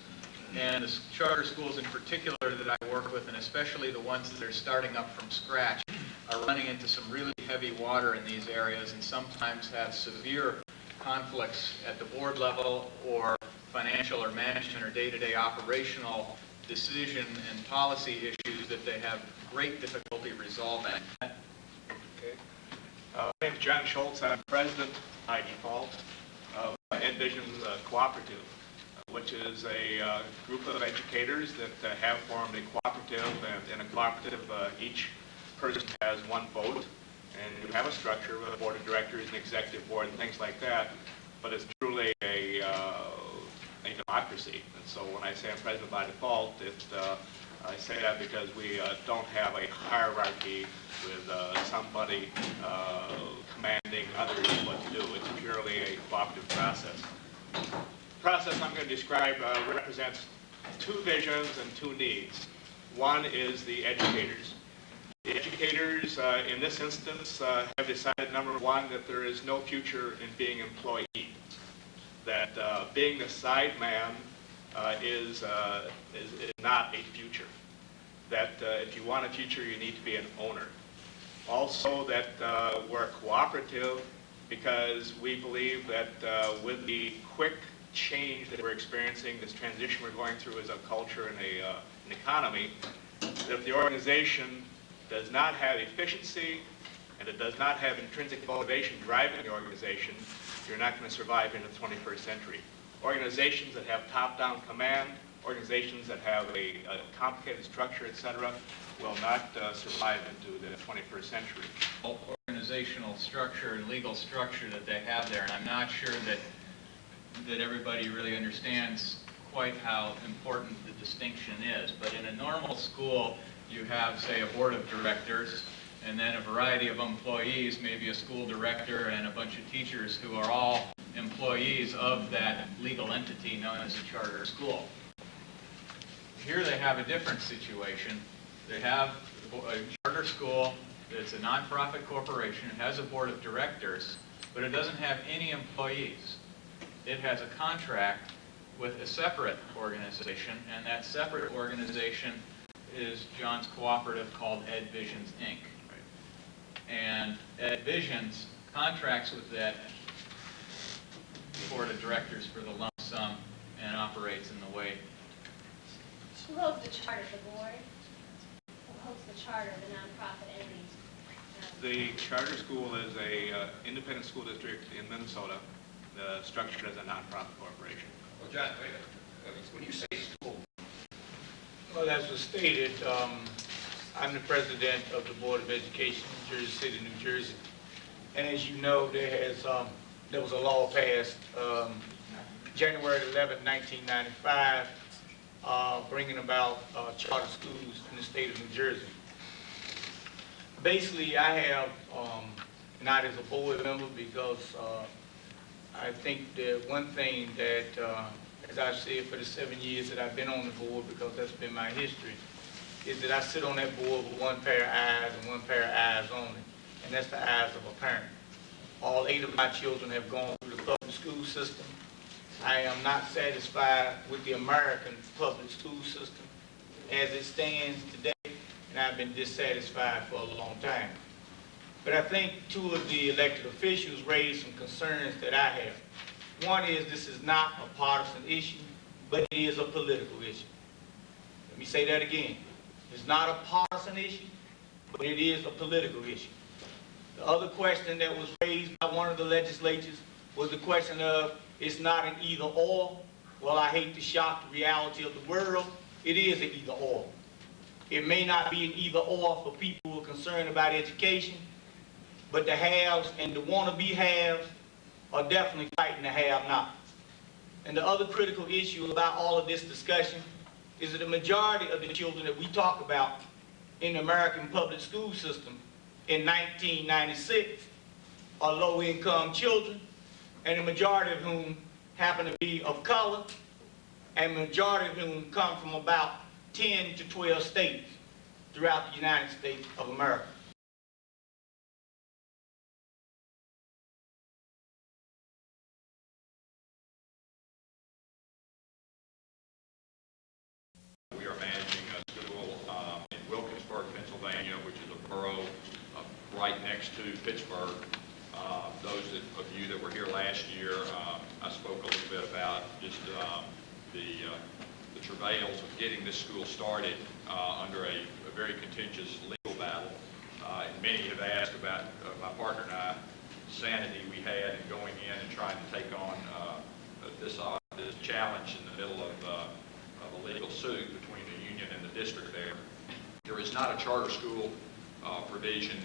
And the charter schools in particular that I work with, and especially the ones that are starting up from scratch, are running into some really heavy water in these areas and sometimes have severe conflicts at the board level or financial or management or day-to-day operational decision and policy issues that they have great difficulty resolving. Okay. My name is John Schultz. I'm president by default of Edventures Cooperative, which is a group of educators that have formed a cooperative, and in a cooperative each person has 1 vote, and you have a structure with a board of directors and executive board and things like that, but it's truly a democracy. And so when I say I'm president by default, I say that because we don't have a hierarchy with somebody commanding others what to do. It's purely a cooperative process. The process I'm going to describe represents 2 visions and 2 needs. One is the educators. The educators, in this instance, have decided, number 1, that there is no future in being employee. That being the side man is not a future. That if you want a future, you need to be an owner. Also that we're cooperative because we believe that with the quick change that we're experiencing, this transition we're going through as a culture and an economy, that if the organization does not have efficiency and it does not have intrinsic motivation driving the organization, you're not going to survive into the 21st century. Organizations that have top-down command, organizations that have a complicated structure, etc., will not survive into the 21st century. Organizations organizational structure and legal structure that they have there, and I'm not sure that everybody really understands quite how important the distinction is. But in a normal school, you have, say, a board of directors, and then a variety of employees, maybe a school director and a bunch of teachers who are all employees of that legal entity known as a charter school. Here they have a different situation. They have a charter school that's a nonprofit corporation. It has a board of directors, but it doesn't have any employees. It has a contract with a separate organization, and that separate organization is John's cooperative called Edventures, Inc. And Edventures contracts with that board of directors for the lump sum and operates in the way. Who holds the charter, the board? Who holds the charter, the nonprofit entity? The charter school is a independent school district in Minnesota, structured as a nonprofit corporation. Well, John, when you say school, well, as was stated, I'm the president of the Board of Education in Jersey City, New Jersey. And as you know, there was a law passed January 11, 1995, bringing about charter schools in the state of New Jersey. Basically, I have, not as a board member, because I think the one thing that, as I've said for the 7 years that I've been on the board, because that's been my history, is that I sit on that board with one pair of eyes and one pair of eyes only, and that's the eyes of a parent. All 8 of my children have gone through the public school system. I am not satisfied with the American public school system as it stands today, and I've been dissatisfied for a long time. But I think 2 of the elected officials raised some concerns that I have. One is this is not a partisan issue, but it is a political issue. Let me say that again. It's not a partisan issue, but it is a political issue. The other question that was raised by one of the legislators was the question of it's not an either or. Well, I hate to shock the reality of the world. It is an either or. It may not be an either or for people who are concerned about education, but the haves and the wanna-be haves are definitely fighting the have-nots. And the other critical issue about all of this discussion is that the majority of the children that we talk about in the American public school system in 1996 are low-income children, and the majority of whom happen to be of color, and the majority of whom come from about 10 to 12 states throughout the United States of America. We are managing a school in Wilkinsburg, Pennsylvania, which is a borough right next to Pittsburgh. Those of you that were here last year, I spoke a little bit about just the travails of getting this school started under a very contentious legal battle. And many have asked about my partner and I, sanity we had in going in and trying to take on this challenge in the middle of a legal suit between the union and the district there. There is not a charter school provision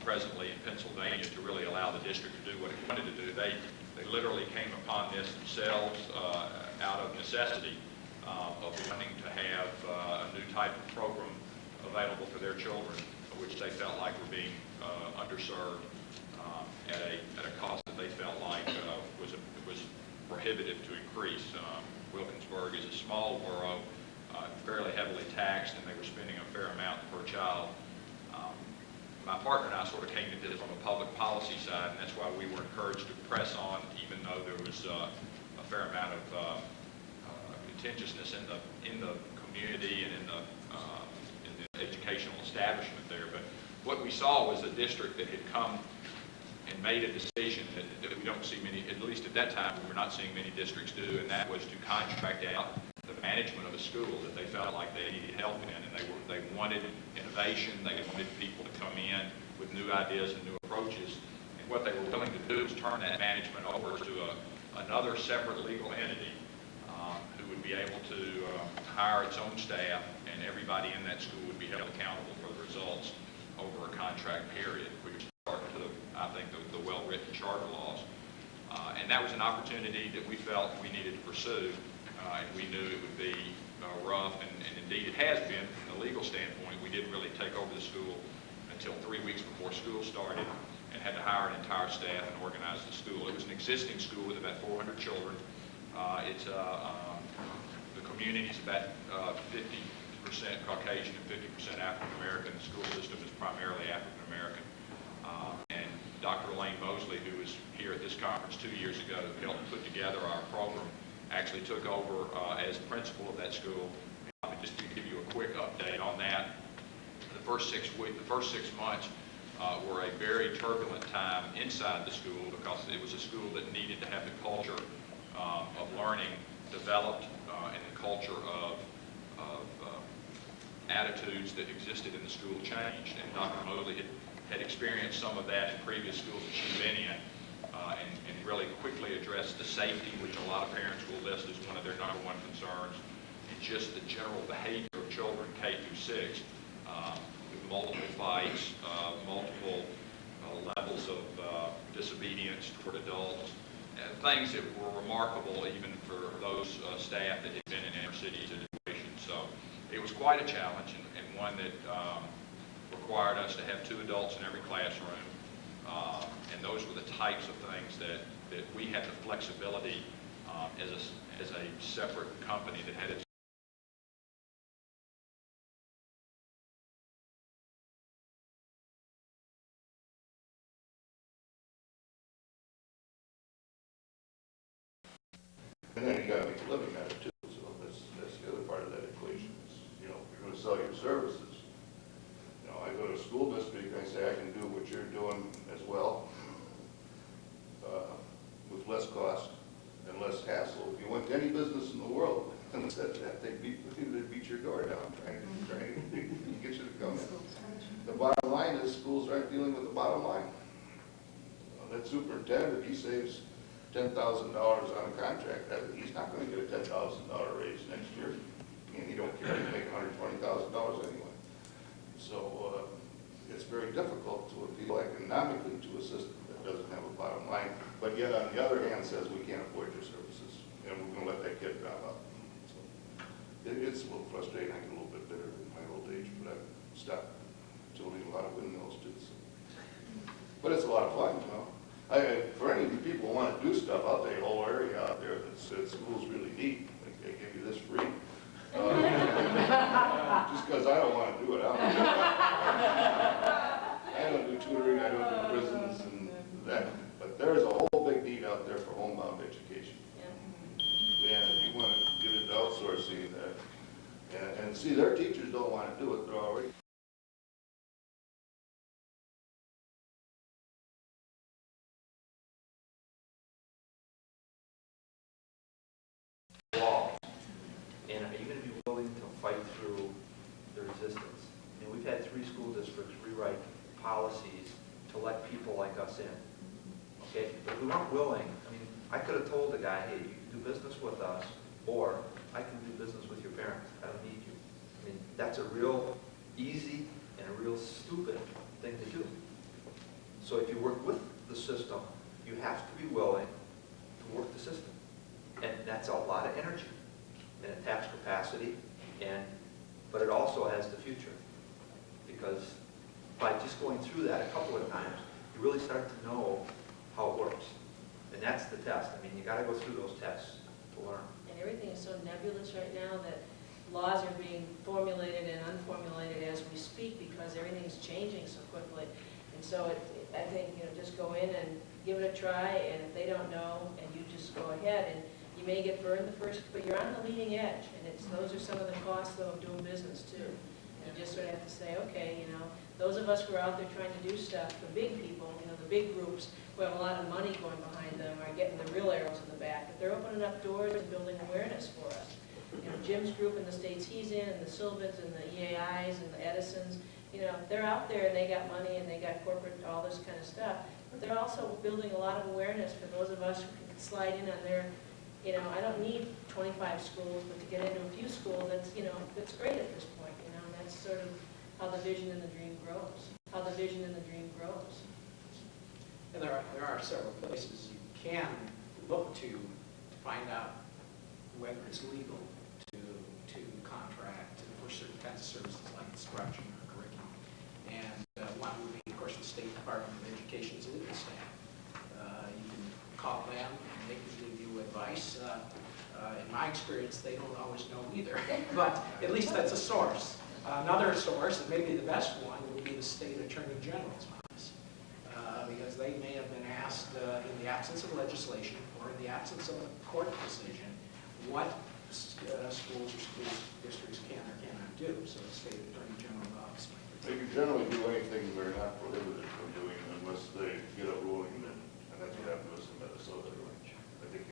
presently in Pennsylvania to really allow the district to do what it wanted to do. They literally came upon this themselves out of necessity of wanting to have a new type of program available for their children, which they felt like were being underserved at a cost that they felt like was prohibitive to increase. Wilkinsburg is a small borough, fairly heavily taxed, and they were spending a fair amount per child. My partner and I sort of came into this from a public policy side, and that's why we were encouraged to press on, even though there was a fair amount of contentiousness in the community and in the educational establishment there. But what we saw was a district that had come and made a decision that we don't see many, at least at that time, we were not seeing many districts do, and that was to contract out the management of a school that they felt like they needed help in, and they wanted innovation, they wanted people to come in with new ideas and new approaches, and what they were willing to do was turn that management over to another separate legal entity who would be able to hire its own staff, and everybody in that school would be held accountable for the results over a contract period, which start to the And that was an opportunity that we felt we needed to pursue, and we knew it would be rough, and indeed it has been from the legal standpoint. We didn't really take over the school until 3 weeks before school started, and had to hire an entire staff and organize the school. It was an existing school with about 400 children. The community is about 50% Caucasian and 50% African American. The school system is primarily African American. And Dr. Elaine Mosley, who was here at this conference 2 years ago, who helped put together our program, actually took over as principal of that school. And just to give you a quick update on that, the first 6 months were a very turbulent time inside the school, because it was a school that needed to have the culture of learning developed, and the culture of attitudes that existed in the school changed. And Dr. Mosley had experienced some of that in previous schools that she'd been in, and really quickly addressed the safety, which a lot of parents will list as one of their #1 concerns, and just the general behavior of children K through 6, with multiple fights, multiple levels of disobedience toward adults, and things that were remarkable even for those staff that had been in inner city situations. So it was quite a challenge, and one that required us to have 2 adults in every classroom, and those were the types of things that we had the flexibility as a separate company that had its And then you got to make a living at it too, so that's the other part of that equation. Is, you know, you're going to sell your services. You know, I go to a school district and I say I can do what you're doing as well, with less cost and less hassle. If you went to any business in the world and said that, they'd beat your door down trying to get you to come in. The bottom line is schools aren't dealing with the bottom line. That superintendent, he saves $10,000 on a contract, he's not going to get a $10,000 raise next year. And he don't care, he's making $120,000 anyway. So it's very difficult to appeal economically to a system that doesn't have a bottom line, but yet on the other hand says we can't afford your services, and we're going to let that kid drop out. So it's a little frustrating. I get a little bit bitter in my old age, but I've stopped building a lot of windmills too. So. But it's a lot of fun, you know. For any of you people who want to do stuff, I'll tell you a whole area out there that school's really neat. They give you this free. Just because I don't want to do it. I don't do tutoring, I don't do prisons and that. But there's a whole big need out there for homebound education. And if you want to get into outsourcing that, and see, their teachers don't want to do it, they're already laws. And are you going to be willing to fight through the resistance? And we've had 3 school districts rewrite policies to let people like us in. Okay? But we weren't willing. I mean, I could have told the guy, hey, you can do business with us, or I can do business with your parents. I don't need you. I mean, that's a real easy and a real stupid thing to do. So if you work with the system, you have to be willing to work the system. And that's a lot of energy and it taps capacity, but it also has the future. Because by just going through that a couple of times, you really start to know how it works. And that's the test. I mean, you got to go through those tests to learn. And everything is so nebulous right now that laws are being formulated and unformulated as we speak because everything is changing so quickly. And so I think, you know, just go in and give it a try, and if they don't know, and you just go ahead, and you may get burned the first, but you're on the leading edge, and those are some of the costs, though, of doing business, too. You just sort of have to say, okay, you know, those of us who are out there trying to do stuff, the big people, you know, the big groups who have a lot of money going behind them are getting the real arrows in the back, but they're opening up doors and building awareness for us. You know, Jim's group in the states he's in, and the Sylvans and the EAIs and the Edisons, you know, they're out there and they got money and they got corporate, all this kind of stuff, but they're also building a lot of awareness for those of us who can slide in on their, you know, I don't need 25 schools, but to get into a few schools, that's, you know, that's great at this point, you know, and that's sort of how the vision and the dream grows, how the vision and the dream grows. And there are several places you can look to find out whether it's legal to contract for certain kinds of services like instruction or curriculum. And one would be, of course, the State Department of Education's legal staff. You can call them and they can give you advice. In my experience, they don't always know either, but at least that's a source. Another source, and maybe the best one, would be the State Attorney General's office, because they may have been asked in the absence of legislation or in the absence of a court decision what schools or school districts can or cannot do. So the State Attorney General's office might be. They can generally do anything they're not prohibited from doing unless they get a ruling, and that's what happened to us in Minnesota. I think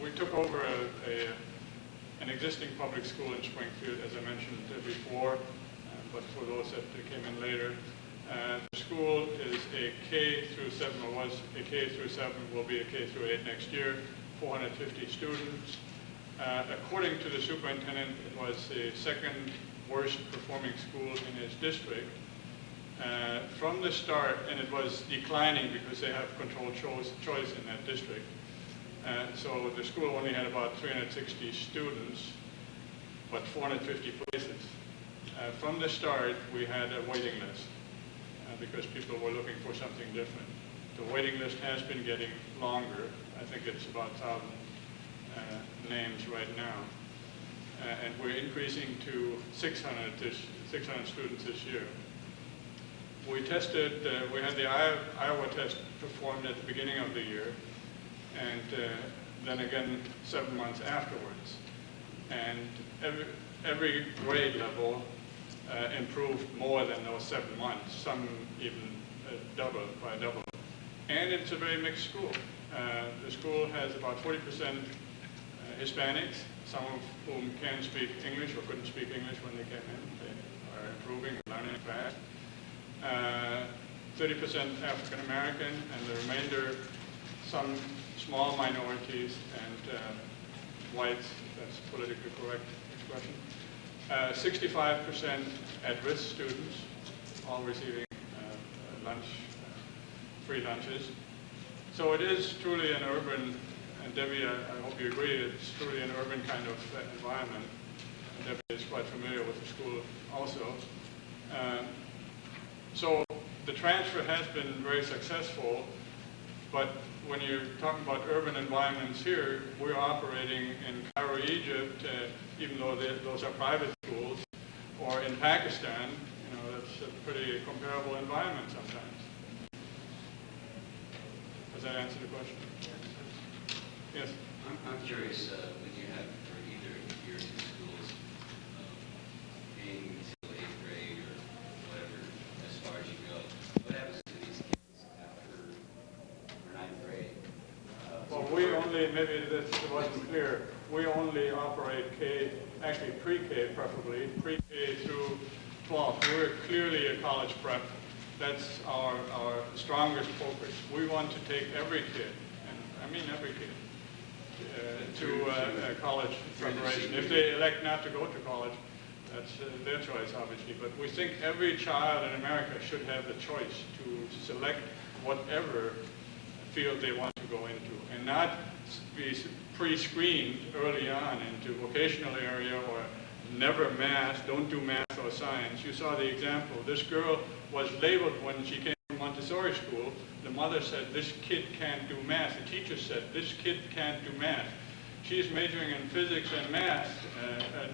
we took over an existing public school in Springfield, as I mentioned before, but for those that came in later. The school is a K through 7, or was a K through 7, will be a K through 8 next year, 450 students. According to the superintendent, it was the second worst performing school in his district. From the start, and it was declining because they have controlled choice in that district. So the school only had about 360 students, but 450 places. From the start, we had a waiting list because people were looking for something different. The waiting list has been getting longer. I think it's about 1,000 names right now. And we're increasing to 600 students this year. We tested, we had the Iowa test performed at the beginning of the year, and then again 7 months afterwards. And every grade level improved more than those 7 months, some even by double. And it's a very mixed school. The school has about 40% Hispanics, some of whom can speak English or couldn't speak English when they came in. They are improving and learning fast. 30% African American, and the remainder some small minorities and whites, that's politically correct expression. 65% at-risk students, all receiving lunch, free lunches. So it is truly an urban, and Debbie, I hope you agree, it's truly an urban kind of environment. And Debbie is quite familiar with the school also. So the transfer has been very successful, but when you're talking about urban environments here, we're operating in Cairo, Egypt, even though those are private schools, or in Pakistan, that's a pretty comparable environment sometimes. Does that answer the question? Yes? I'm curious, when you have for either of your two schools being till 8th grade or whatever, as far as you go, what happens to these kids after 9th grade? Well, we only, maybe this wasn't clear, we only operate actually pre-K preferably, pre-K through 12th. We're clearly a college prep. That's our strongest focus. We want to take every kid, and I mean every kid, to college preparation. If they elect not to go to college, that's their choice, obviously. But we think every child in America should have the choice to select whatever field they want to go into, and not be pre-screened early on into vocational area or never math, don't do math or science. You saw the example. This girl was labeled when she came from Montessori school. The mother said, this kid can't do math. The teacher said, this kid can't do math. She's majoring in physics and math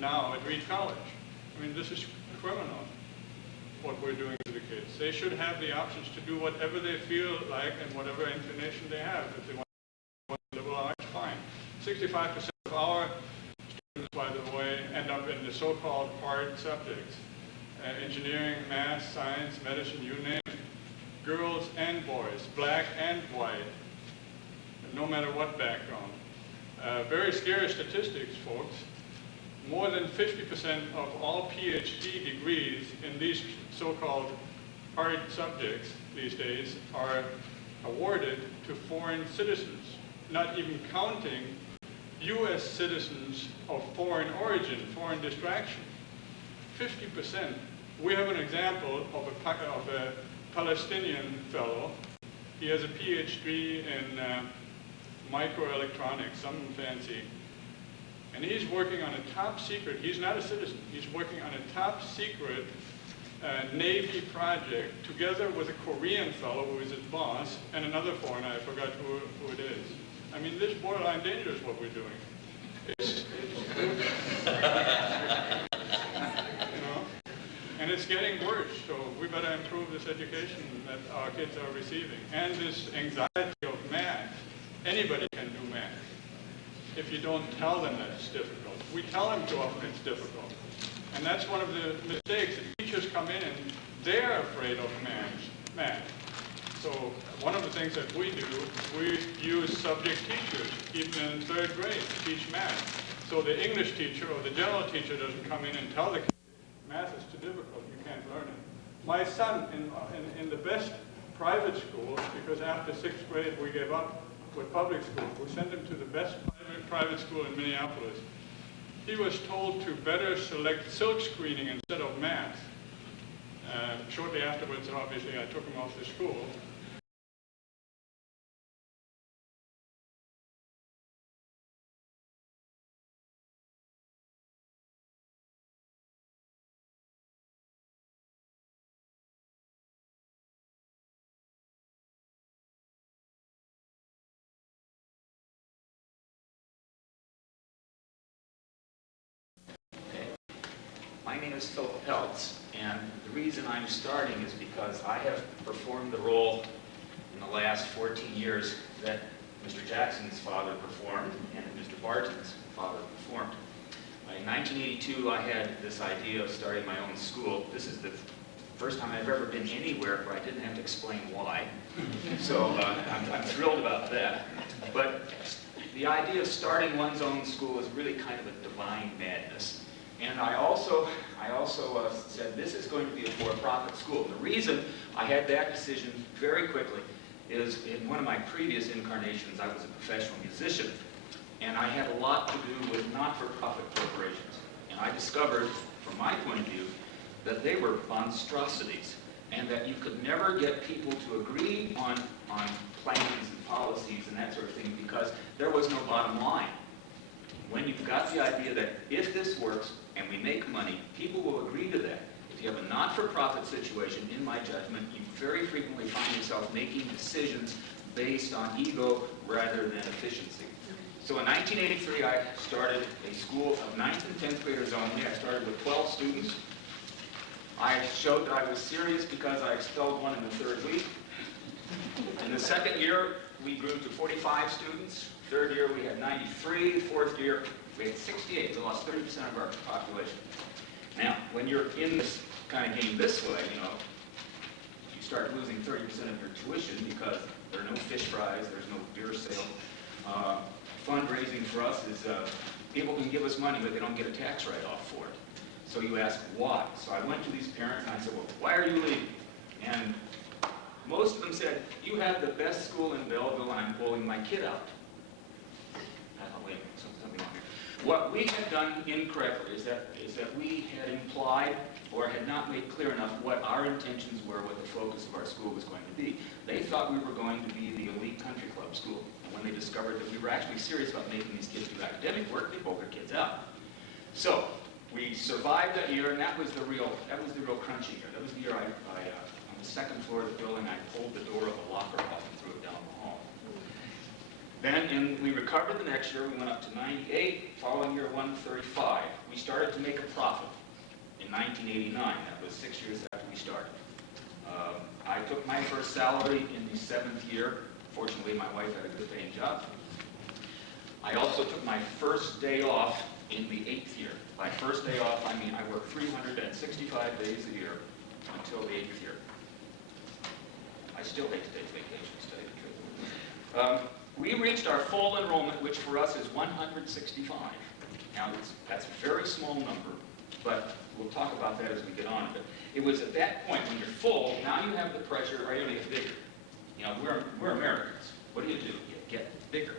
now at Reed College. I mean, this is criminal, what we're doing to the kids. They should have the options to do whatever they feel like and whatever inclination they have. If they want liberal arts, fine. 65% of our students, by the way, end up in the so-called hard subjects. Engineering, math, science, medicine, you name it. Girls and boys, black and white, no matter what background. Very scary statistics, folks. more than 50% of all PhD degrees in these so-called hard subjects these days are awarded to foreign citizens, not even counting U.S. citizens of foreign origin, foreign distraction. 50%. We have an example of a Palestinian fellow. He has a PhD in microelectronics, something fancy. And he's working on a top secret, he's not a citizen, he's working on a top secret Navy project together with a Korean fellow who is his boss and another foreigner, I forgot who it is. I mean, this borderline dangerous what we're doing. You know? And it's getting worse, so we better improve this education that our kids are receiving. And this anxiety of math. Anybody can do math if you don't tell them that it's difficult. We tell them too often it's difficult. And that's one of the mistakes. The teachers come in and they're afraid of math. So one of the things that we do, we use subject teachers, even in 3rd grade, to teach math. So the English teacher or the general teacher doesn't come in and tell the kids, math is too difficult, you can't learn it. My son, in the best private schools, because after 6th grade we gave up with public schools, we sent him to the best private school in Minneapolis. He was told to better select silk screening instead of math. Shortly afterwards, obviously, I took him off the school. My name is Philip Peltz, and the reason I'm starting is because I have performed the role in the last 14 years that Mr. Jackson's father performed and Mr. Barton's father performed. In 1982, I had this idea of starting my own school. This is the first time I've ever been anywhere where I didn't have to explain why. So I'm thrilled about that. But the idea of starting one's own school is really kind of a divine madness. And I also said this is going to be a for-profit school. And the reason I had that decision very quickly is in one of my previous incarnations, I was a professional musician. And I had a lot to do with not-for-profit corporations. And I discovered, from my point of view, that they were monstrosities. And that you could never get people to agree on plans and policies and that sort of thing because there was no bottom line. When you've got the idea that if this works and we make money, people will agree to that. If you have a not-for-profit situation, in my judgment, you very frequently find yourself making decisions based on ego rather than efficiency. So in 1983, I started a school of 9th and 10th graders only. I started with 12 students. I showed that I was serious because I expelled one in the 3rd week. In the 2nd year, we grew to 45 students. 3rd year, we had 93. 4th year, we had 68. We lost 30% of our population. Now, when you're in this kind of game this way, you know, you start losing 30% of your tuition because there are no fish fries, there's no beer sale. Fundraising for us is people can give us money, but they don't get a tax write-off for it. So you ask why. So I went to these parents and I said, well, why are you leaving? And most of them said, you have the best school in Belleville and I'm pulling my kid out. I thought, wait a minute, something wrong here. What we had done incorrectly is that we had implied or had not made clear enough what our intentions were, what the focus of our school was going to be. They thought we were going to be the elite country club school. And when they discovered that we were actually serious about making these kids do academic work, they pulled their kids out. So we survived that year, and that was the real crunchy year. That was the year on the 2nd floor of the building, I pulled the door of a locker off and threw it down the hall. Then we recovered the next year. We went up to 98. Following year, 135. We started to make a profit in 1989. That was 6 years after we started. I took my first salary in the 7th year. Fortunately, my wife had a good paying job. I also took my first day off in the 8th year. By first day off, I mean I worked 365 days a year until the 8th year. I still hate to take vacations, to tell you the truth. We reached our full enrollment, which for us is 165. Now, that's a very small number, but we'll talk about that as we get on. But it was at that point, when you're full, now you have the pressure, are you going to get bigger? You know, we're Americans. What do? You get bigger.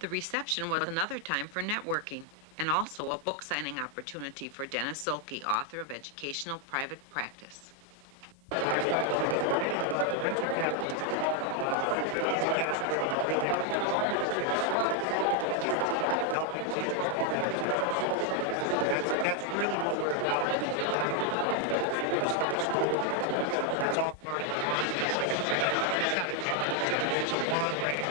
The reception was another time for networking and also a book signing opportunity for Dennis Zolke, author of Educational Private Practice. Helping teachers be better teachers. That's really what we're about. When you start school, it's all part of the line. It's like a chain. It's not a chain. It's a long range.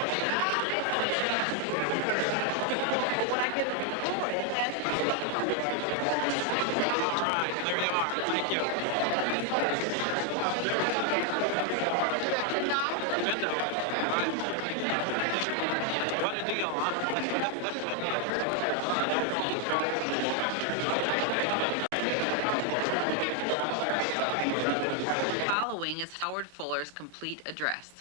But when I get a report, it has to be All right, there you are. Thank you. Agenda. All right. What a deal, huh? Following is Howard Fuller's complete address.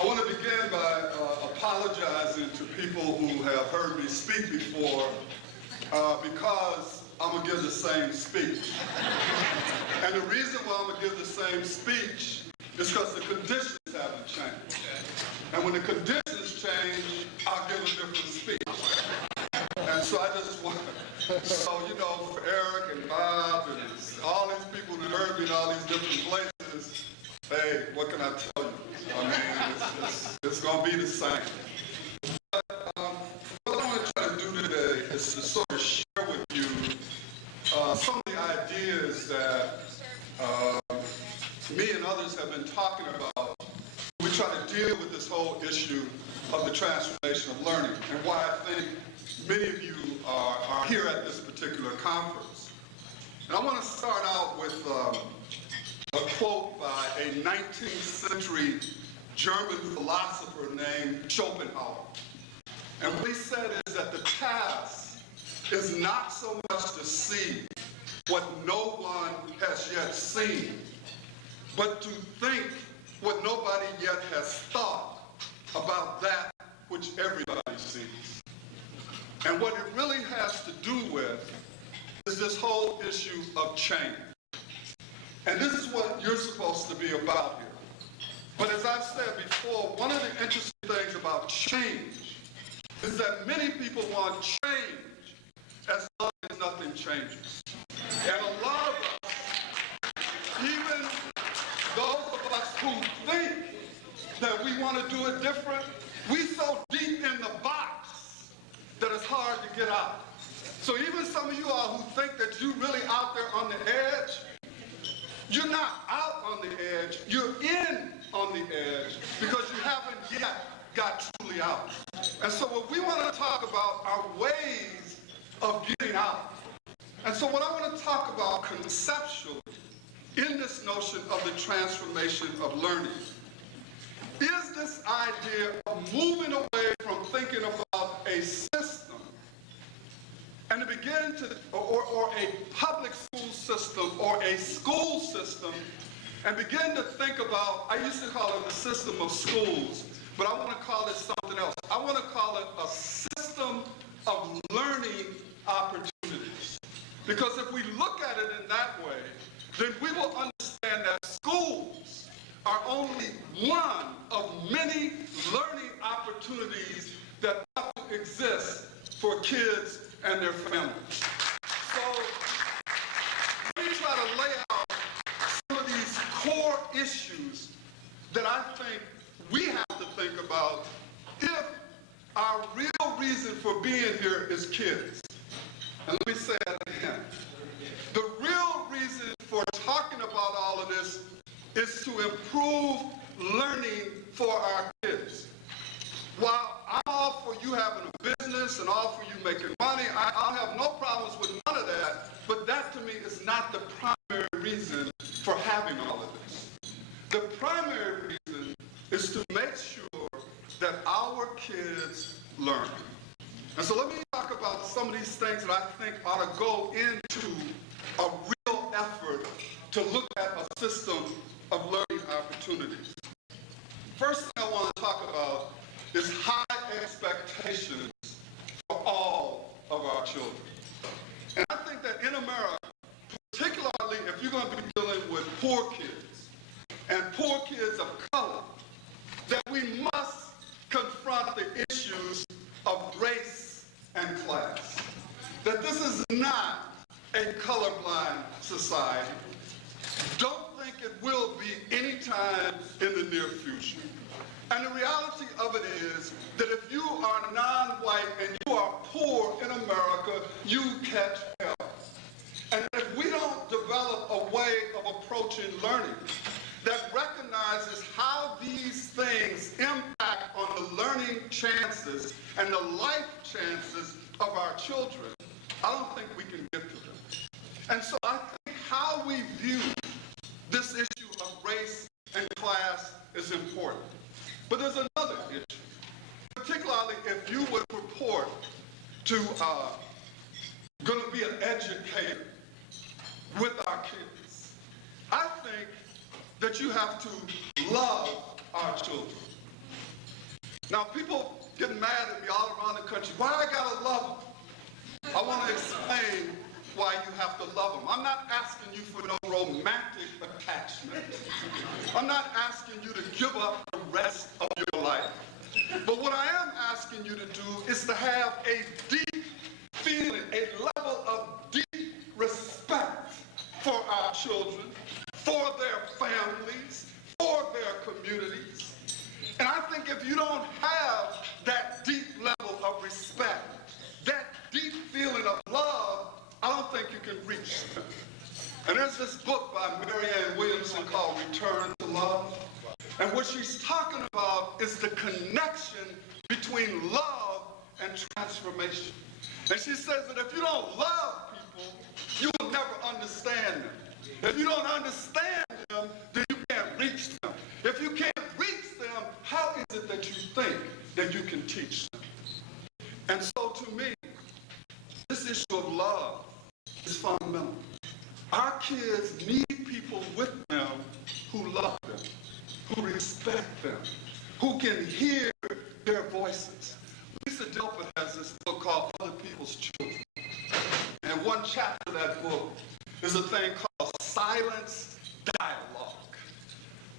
I want to begin by apologizing to people who have heard me speak before because I'm going to give the same speech. And the reason why I'm going to give the same speech is because the conditions haven't changed. And when the conditions change, I'll give a different speech. And so I just want, so you know, for Eric and Bob and all these people that heard me in all these different places, hey, what can I tell you? I mean, it's going to be the same. But what I want to try to do today is to sort of share with you some of the ideas that me and others have been talking about. We try to deal with this whole issue of the transformation of learning and why I think many of you are here at this particular conference. And I want to start out with a quote by a 19th century German philosopher named Schopenhauer. And what he said is that the task is not so much to see what no one has yet seen, but to think what nobody yet has thought about that which everybody sees. And what it really has to do with is this whole issue of change. And this is what you're supposed to be about here. But as I've said before, one of the interesting things about change is that many people want change as long as nothing changes. And a lot of us, even those of us who think that we want to do it different, we so deep in the box that it's hard to get out. So even some of you all who think that you're really out there on the edge, you're not out on the edge, you're in on the edge because you haven't yet got truly out. And so what we want to talk about are ways of getting out. And so what I want to talk about conceptually in this notion of the transformation of learning is this idea of moving away from thinking about a system and to begin to, or a public school system or a school system, and begin to think about, I used to call it the system of schools, but I want to call it something else. I want to call it a system of learning opportunities. Because if we look at it in that way, then we will understand that schools are only one of many learning opportunities that ought to exist for kids and their families. So let me try to lay out some of these core issues that I think we have to think about if our real reason for being here is kids. And let me say that again. The real reason for talking about all of this is to improve learning for our kids. While I'm all for you having a business and all for you making money, I'll have no problems with none of that, but that to me is not the primary reason for having all of this. The primary reason is to make sure that our kids learn. And so let me talk about some of these things that I think ought to go into a real to look at a system of learning opportunities. First thing I want to talk about is high expectations for all of our children. And I think that in America, particularly if you're going to be dealing with poor kids and poor kids of color, that we must confront the issues of race and class. That this is not a colorblind society. Don't think it will be anytime in the near future. And the reality of it is that if you are non-white and you are poor in America, you catch hell. And if we don't develop a way of approaching learning that recognizes how these things impact on the learning chances and the life chances of our children, I don't think we can get to them. And so I think how we view this issue of race and class is important. But there's another issue, particularly if you would purport to going to be an educator with our kids. I think that you have to love our children. Now, people get mad at me all around the country. Why I gotta love them? I want to explain why you have to love them. I'm not asking you for no romantic attachment. I'm not asking you to give up the rest of your life. But what I am asking you to do is to have a deep feeling, a level of deep respect for our children, for their families, for their communities. And I think if you don't have that deep level of respect, that deep feeling of love, I don't think you can reach them. And there's this book by Marianne Williamson called Return to Love. And what she's talking about is the connection between love and transformation. And she says that if you don't love people, you will never understand them. If you don't understand them, then you can't reach them. If you can't reach them, how is it that you think that you can teach them? And so to me, this issue of love is fundamental. Our kids need people with them who love them, who respect them, who can hear their voices. Lisa Delpit has this book called Other People's Children. And one chapter of that book is a thing called Silence Dialogue,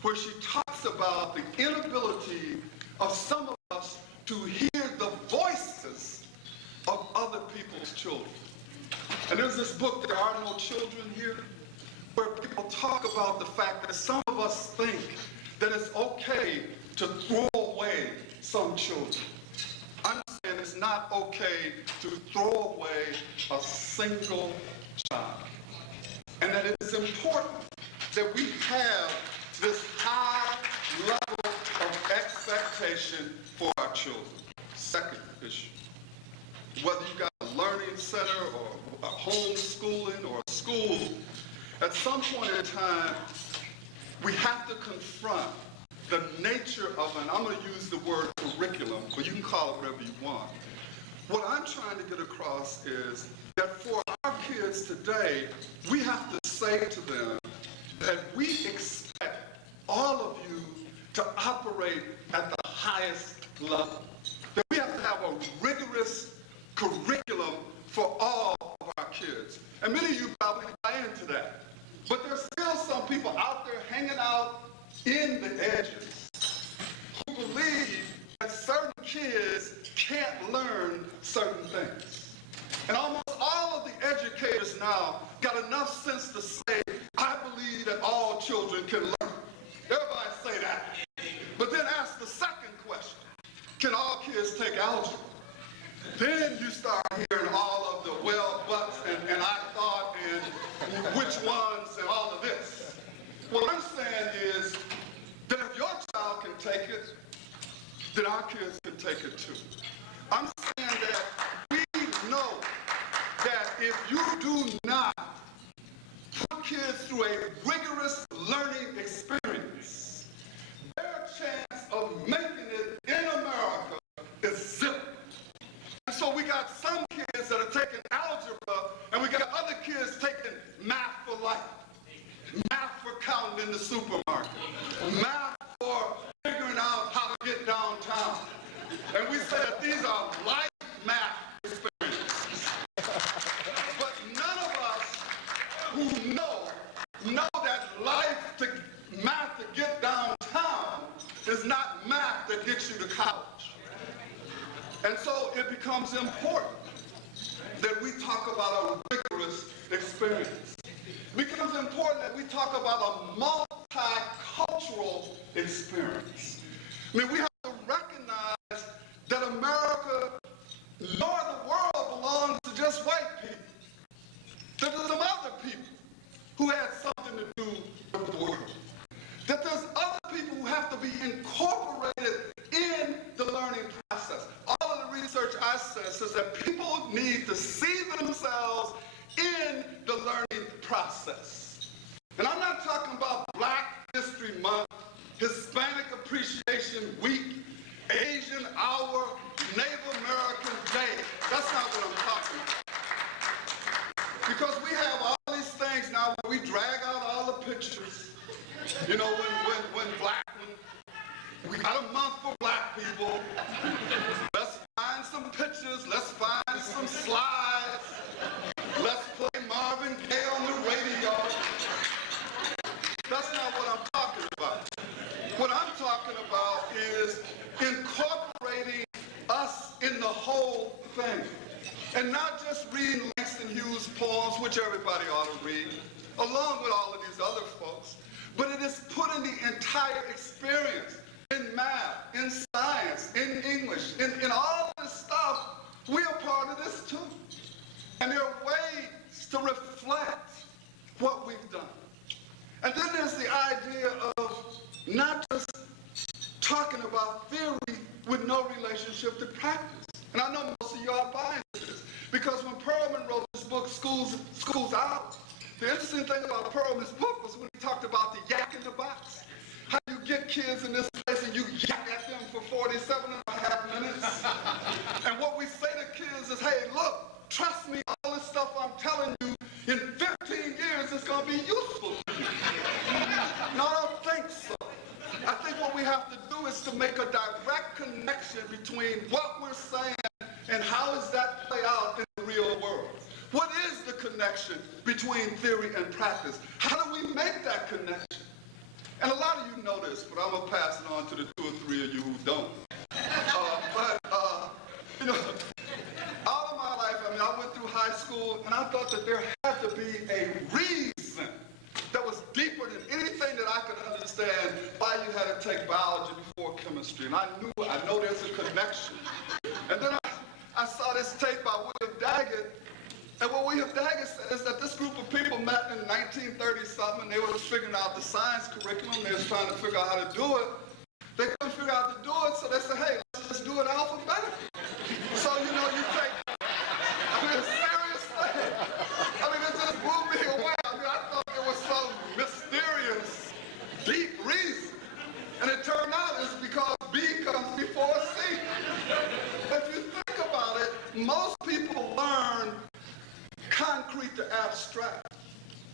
where she talks about the inability of some of us to hear the voices of other people's children. And there's this book, There Are No Children Here, where people talk about the fact that some of us think that it's okay to throw away some children. I'm saying it's not okay to throw away a single child. And that it is important that we have this high level of expectation for our children. Second issue, whether you got a learning center or a homeschooling or a school, at some point in time, we have to confront the nature of, and I'm going to use the word curriculum, but you can call it whatever you want. What I'm trying to get across is that for our kids today, we have to say to them that we expect all of you to operate at the highest level. That we have to have a rigorous curriculum for all of our kids. And many of you probably buy into that. But there's still some people out there hanging out in the edges who believe that certain kids can't learn certain things. And almost all of the educators now got enough sense to say, I believe that all children can learn. Everybody say that. But then ask the second question, can all kids take algebra? Then you start hearing all of the well, buts, and I thought, and which ones, and all of this. What I'm saying is that if your child can take it, then our kids can take it too. I'm saying that we know that if you do not put kids through a rigorous learning experience, their chance of making it in America is zero. And so we got some kids that are taking algebra, and we got other kids taking math for life. in the supermarket, math for figuring out how to get downtown. And we say that these are life math experiences. But none of us who know that math to get downtown is not math that gets you to college. And so it becomes important that we talk about a rigorous experience. It becomes important that we talk about a multicultural experience. I mean, we have to recognize that America nor the world belongs to just white people. That there's some other people who had something to do with the world. That there's other people who have to be incorporated in the learning process. All of the research I says that people need to see themselves in the learning process. And I'm not talking about Black History Month, Hispanic Appreciation Week, Asian Hour, Native American Day. That's not what I'm talking about. Because we have all these things now where we drag out all the pictures. You know, when we got a month for Black people. Let's find some pictures. Let's find some slides. Let's play Marvin Gaye on the radio. That's not what I'm talking about. What I'm talking about is incorporating us in the whole thing. And not just reading Langston Hughes' poems, which everybody ought to read, along with all of these other folks, but it is putting the entire experience in math, in science, in English, in all of this stuff. We are part of this too. And there are ways to reflect what we've done. And then there's the idea of not just talking about theory with no relationship to practice. And I know most of you are buying this, because when Perlman wrote this book, Schools Out, the interesting thing about Perlman's book was when he talked about the yak in the box. How you get kids in this place and you yak at them for 47.5 minutes. And what we say to kids is, hey, look, trust me, all this stuff I'm telling you, in 15 years it's going to be useful to you. No, I don't think so. I think what we have to do is to make a direct connection between what we're saying and how does that play out in the real world. What is the connection between theory and practice? How do we make that connection? And a lot of you know this, but I'm going to pass it on to the 2 or 3 of you who don't. You know, all of my life, I mean, I went through high school, and I thought that there had to be a reason that was deeper than anything that I could understand why you had to take biology before chemistry. And I know there's a connection. And then I saw this tape by William Daggett. And what William Daggett said is that this group of people met in 1930-something. They were figuring out the science curriculum. They was trying to figure out how to do it. They couldn't figure out how to do it, so they said, hey, let's just do it alphabetically. So, you know, you take, I mean, a serious thing. I mean, it just blew me away. I mean, I thought there was some mysterious, deep reason. And it turned out it's because B comes before C. If you think about it, most people learn concrete to abstract.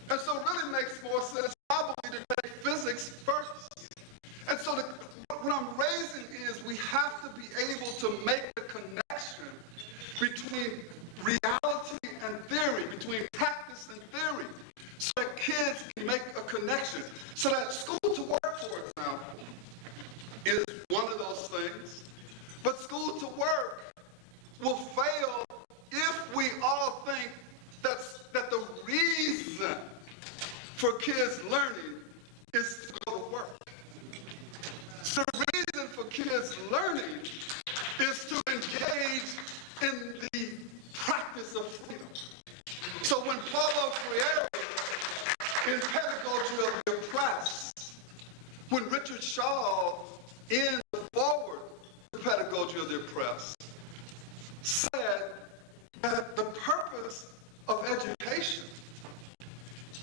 And so it really makes more sense probably to take physics first. And so what I'm raising is we have to be able to make the connection between reality and theory, between practice and theory, so that kids can make a connection. So that school to work, for example, is one of those things. But school to work will fail if we all think that the reason for kids learning is to go to work. So the reason for kids learning is to engage in the practice of freedom. So when Paulo Freire, in Pedagogy of the Oppressed, when Richard Shaw, in the foreword to Pedagogy of the Oppressed, said that the purpose of education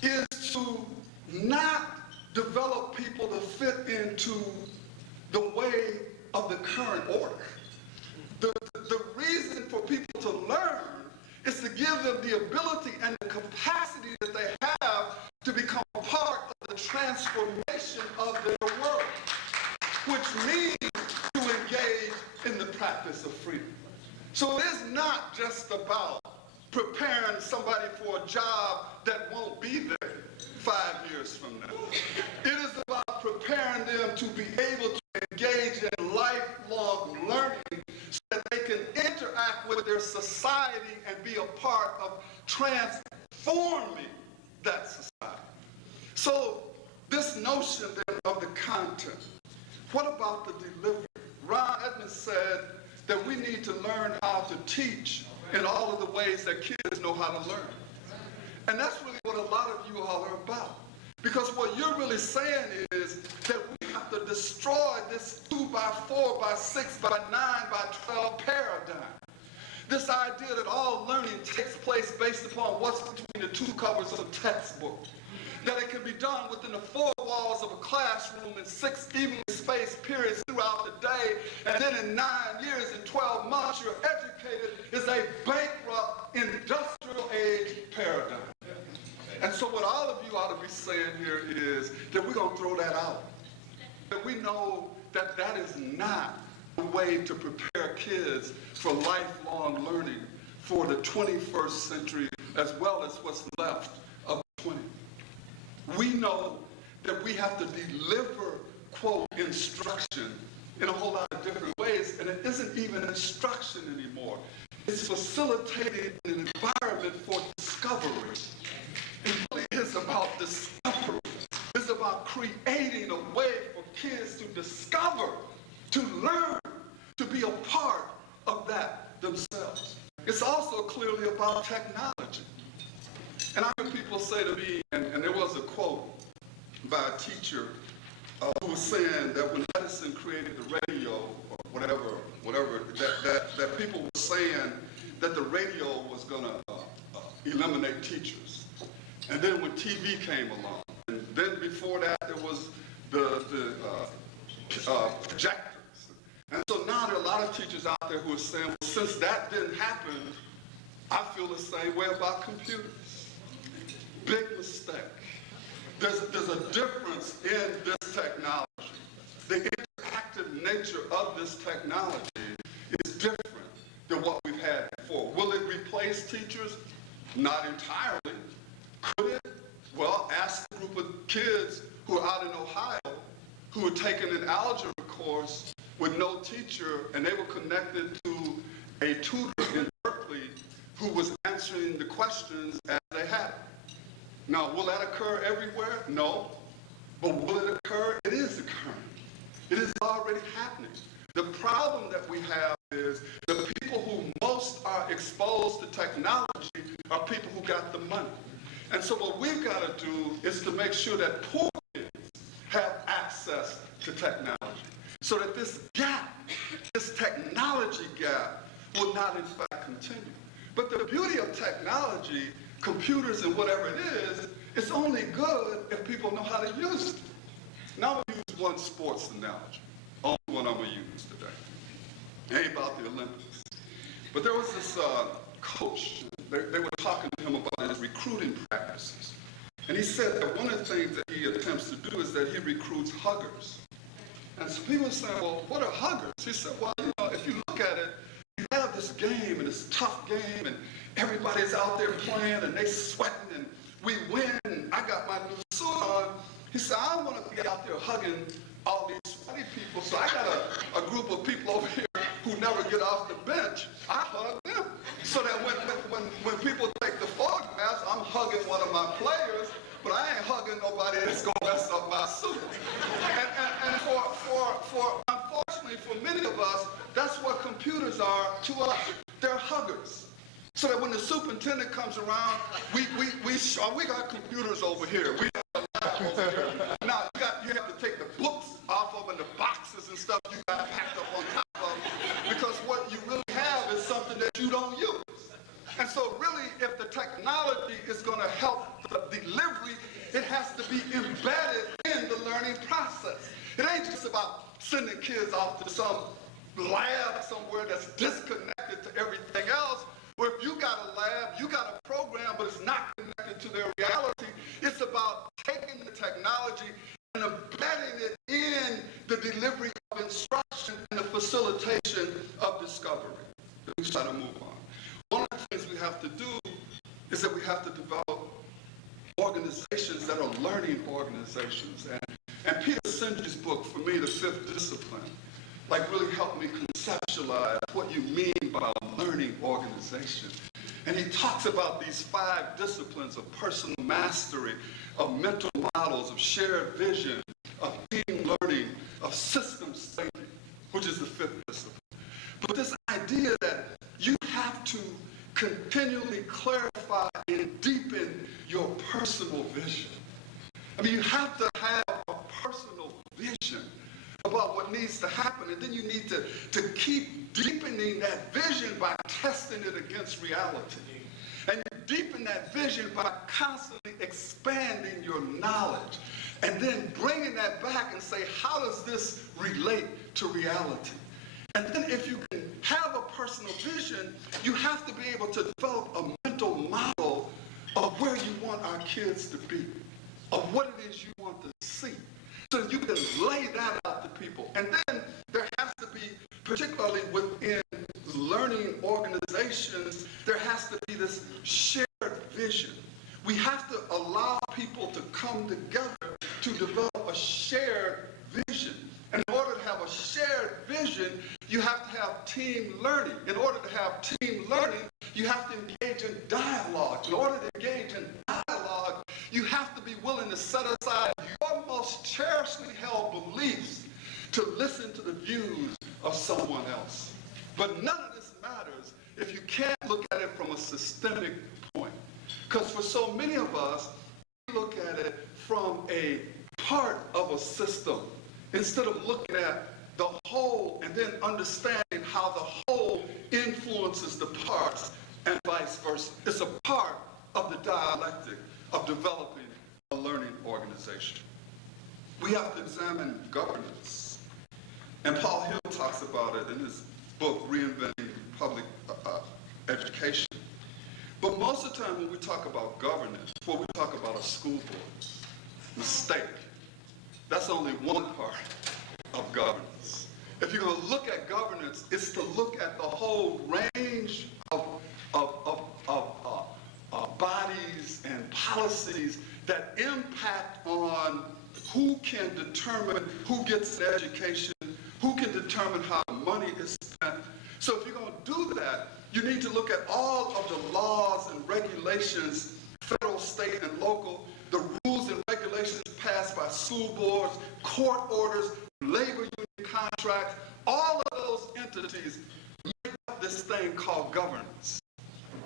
is to not develop people to fit into the way of the current order. The reason for people to learn is to give them the ability and the capacity that they have to become part of the the transformation of their world, which means to engage in the practice of freedom. So it is not just about preparing somebody for a job that won't be there 5 years from now. It is about preparing them to be able to engage in lifelong learning so that they can interact with their society and be a part of transforming that society. So this notion then of the content, what about the delivery? Ron Edmonds said that we need to learn how to teach in all of the ways that kids know how to learn. And that's really what a lot of you all are about. Because what you're really saying is that we have to destroy this 2 by 4 by 6 by 9 by 12 paradigm. This idea that all learning takes place based upon what's between the 2 covers of a textbook. That it can be done within the 4 walls of a classroom in 6 evenly spaced periods throughout the day, and then in 9 years and 12 months you're educated is a bankrupt industrial age paradigm. And so what all of you ought to be saying here is that we're going to throw that out. That we know that that is not the way to prepare kids for lifelong learning for the 21st century as well as what's left of the 20th. We know that we have to deliver, quote, instruction in a whole lot of different ways, and it isn't even instruction anymore. It's facilitating an environment for discovery. It really is about discovery. It's about creating a way for kids to discover, to learn, to be a part of that themselves. It's also clearly about technology. And I hear people say to me, and there was a quote by a teacher who was saying that when Edison created the radio, or whatever, that people were saying that the radio was going to eliminate teachers. And then when TV came along, and then before that there was the projectors. And so now there are a lot of teachers out there who are saying, well, since that didn't happen, I feel the same way about computers. Big mistake. There's a difference in this technology. The interactive nature of this technology is different than what we've had before. Will it replace teachers? Not entirely. Could it? Well, ask a group of kids who are out in Ohio who had taken an algebra course with no teacher, and they were connected to a tutor in Berkeley who was answering the questions as they had it. Now, will that occur everywhere? No. But will it occur? It is occurring. It is already happening. The problem that we have is the people who most are exposed to technology are people who got the money. And so what we've got to do is to make sure that poor kids have access to technology so that this gap, this technology gap, will not in fact continue. But the beauty of technology, computers and whatever it is, it's only good if people know how to use it. Now I'm going to use one sports analogy, only one I'm going to use today. It ain't about the Olympics. But there was this coach, they were talking to him about his recruiting practices. And he said that one of the things that he attempts to do is that he recruits huggers. And so people are saying, well, what are huggers? He said, well, you know, if you look at it, you have this game, and it's a tough game, and everybody's out there playing, and they sweating, and we win, and I got my new suit on. He said, I don't want to be out there hugging all these sweaty people, so I got a group of people over here who never get off the bench. I hug them. So that when people take the photographs, I'm hugging one of my players, but I ain't hugging nobody that's going to mess up my suit. And unfortunately, for many of us, that's what computers are to us. They're huggers. So that when the superintendent comes around, we got computers over here. We got a lab over here. Now, you have to take the books off of them and the boxes and stuff you got packed up on top of them, because what you really have is something that you don't use. And so really, if the technology is going to help the delivery, it has to be embedded in the learning process. It ain't just about sending kids off to some lab somewhere that's disconnected to everything else, where if you got a lab, you got a program, but it's not connected to their reality. It's about taking the technology and embedding it in the delivery of instruction and the facilitation of discovery. We try to move on. One of the things we have to do is that we have to develop organizations that are learning organizations. And Peter Sindri's book, for me, The Fifth Discipline, like really helped me conceptualize what you mean by a learning organization. And he talks about these 5 disciplines of personal mastery, of mental models, of shared vision, of team learning, of systems thinking, which is the 5th discipline. But this idea that you have to continually clarify and deepen your personal vision. I mean, you have to have a personal vision about what needs to happen, and then you need to keep deepening that vision by testing it against reality. And you deepen that vision by constantly expanding your knowledge, and then bringing that back and say, how does this relate to reality? And then if you can have a personal vision, you have to be able to develop a mental model of where you want our kids to be, of what it is you want to see, so that you can lay that out to people. And then there has to be, particularly within learning organizations, there has to be this shared vision. We have to allow people to come together to develop a shared vision. And in order to have a shared vision, you have to have team learning. In order to have team learning, you have to engage in dialogue. In order to engage in dialogue, you have to be willing to set aside your most cherishly held beliefs to listen to the views of someone else. But none of this matters if you can't look at it from a systemic point. Because for so many of us, we look at it from a part of a system, instead of looking at the whole and then understanding how the whole influences the parts and vice versa. It's a part of the dialectic of developing a learning organization. We have to examine governance. And Paul Hill talks about it in his book, Reinventing Public Education. But most of the time when we talk about governance, when we talk about a school board, mistake. That's only one part of governance. If you're going to look at governance, it's to look at the whole range of bodies and policies that impact on who can determine who gets an education, who can determine how money is spent. So if you're going to do that, you need to look at all of the laws and regulations, federal, state, and local, the rules and regulations passed by school boards, court orders, labor union contracts. All of those entities make up this thing called governance.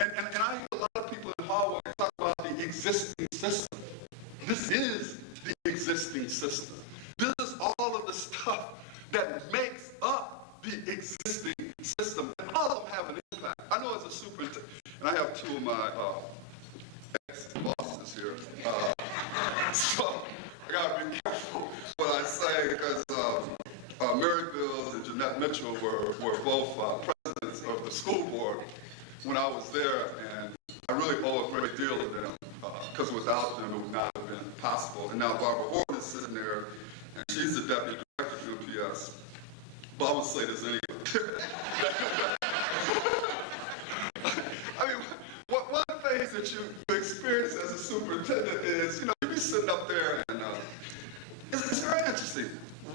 And I hear a lot of people in hallways talk about the existing system. This is the existing system. This is all of the stuff that makes up the existing system. And all of them have an impact. I know as a superintendent, and I have 2 of my ex-bosses here, so I gotta be careful what I say, because Mary Bills and Jeanette Mitchell were both presidents of the school board when I was there, and I really owe a great deal to them, because without them it would not have been possible. And now Barbara Horton is sitting there, and she's the deputy director of UPS. But I would say this anyway. I mean, one of the things that you experience as a superintendent is, you be sitting up there, and it's very interesting.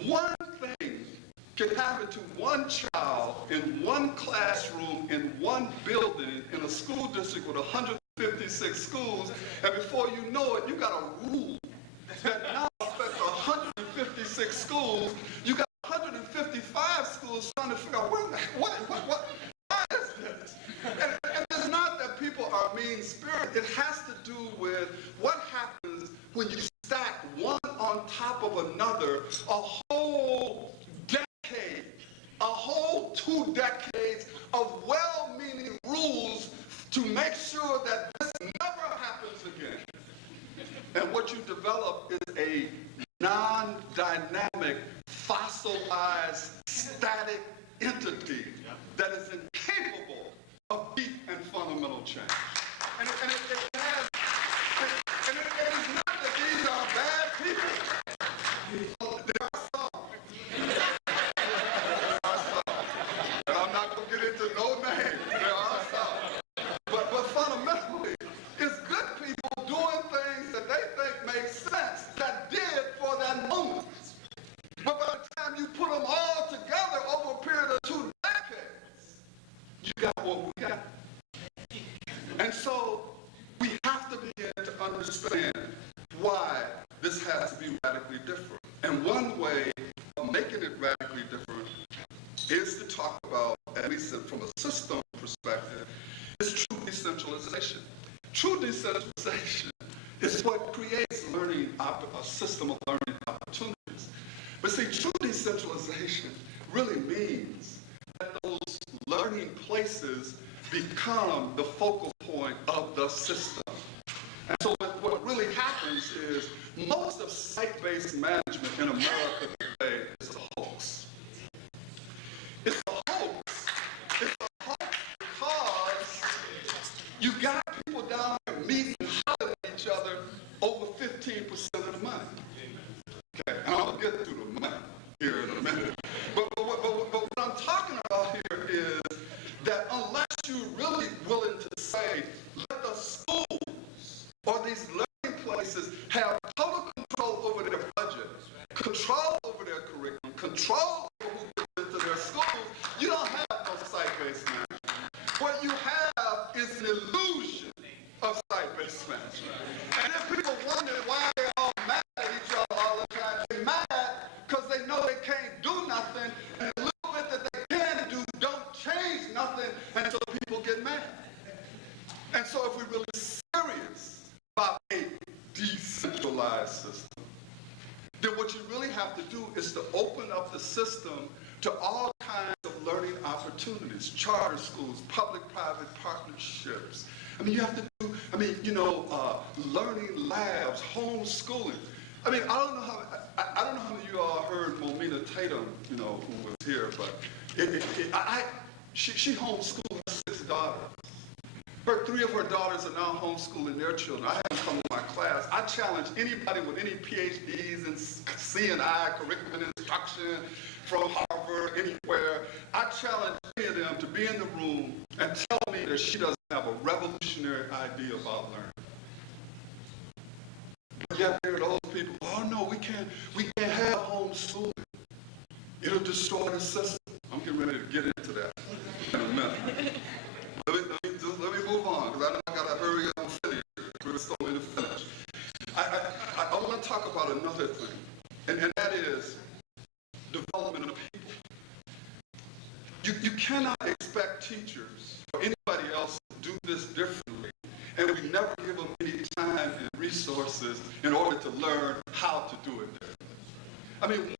One thing can happen to one child in one classroom, in one building, in a school district with 156 schools, and before you know it, you got a rule that now affects 156 schools. You got 155 schools trying to figure out why is this? And it's not that people are mean-spirited. It has to do with what happens when you stack one on top of another, a whole decade, a whole 2 decades of well-meaning rules to make sure that this never happens again. And what you develop is a non-dynamic, fossilized, static entity that is incapable of deep and fundamental change. And it is not that these are bad understand why this has to be radically different. And one way of making it radically different is to talk about, at least from a system perspective, is true decentralization. True decentralization is what creates a system of learning opportunities. But see, true decentralization really means that those learning places become the focal point of the system. And so what really happens is most of site-based management in America today is a hoax. It's a hoax. It's a hoax because you got people down there meeting and hollering at each other over 15% of the money. Okay, and I'll get to the money here in a minute. But what I'm talking about here is that unless you're really willing to say, let the schools or these learning places have total control over their budget, control over their curriculum, control over who gets into their schools, you don't have no site-based management. What you have is an illusion of site-based management. And if people wonder why they're all mad at each other all the time, they're mad because they know they can't do nothing, and the little bit that they can do don't change nothing until people get mad. And so if we're really serious about a decentralized system, then what you really have to do is to open up the system to all kinds of learning opportunities, charter schools, public-private partnerships. I mean, you have to do, learning labs, homeschooling. I mean, I don't know how many of you all heard Momina Tatum, who was here, but she homeschooled her 6 daughters. 3 of her daughters are now homeschooling their children. I haven't come to my class. I challenge anybody with any PhDs in C&I, curriculum instruction, from Harvard, anywhere. I challenge any of them to be in the room and tell me that she doesn't have a revolutionary idea about learning. But yet there are those people, oh no, we can't have homeschooling. It'll destroy the system. I'm getting ready to get into that in a minute. Let me move on, because I know I gotta hurry up and finish. Chris told me to finish. I want to talk about another thing, and that is development of people. You cannot expect teachers or anybody else to do this differently, and we never give them any time and resources in order to learn how to do it differently. I mean,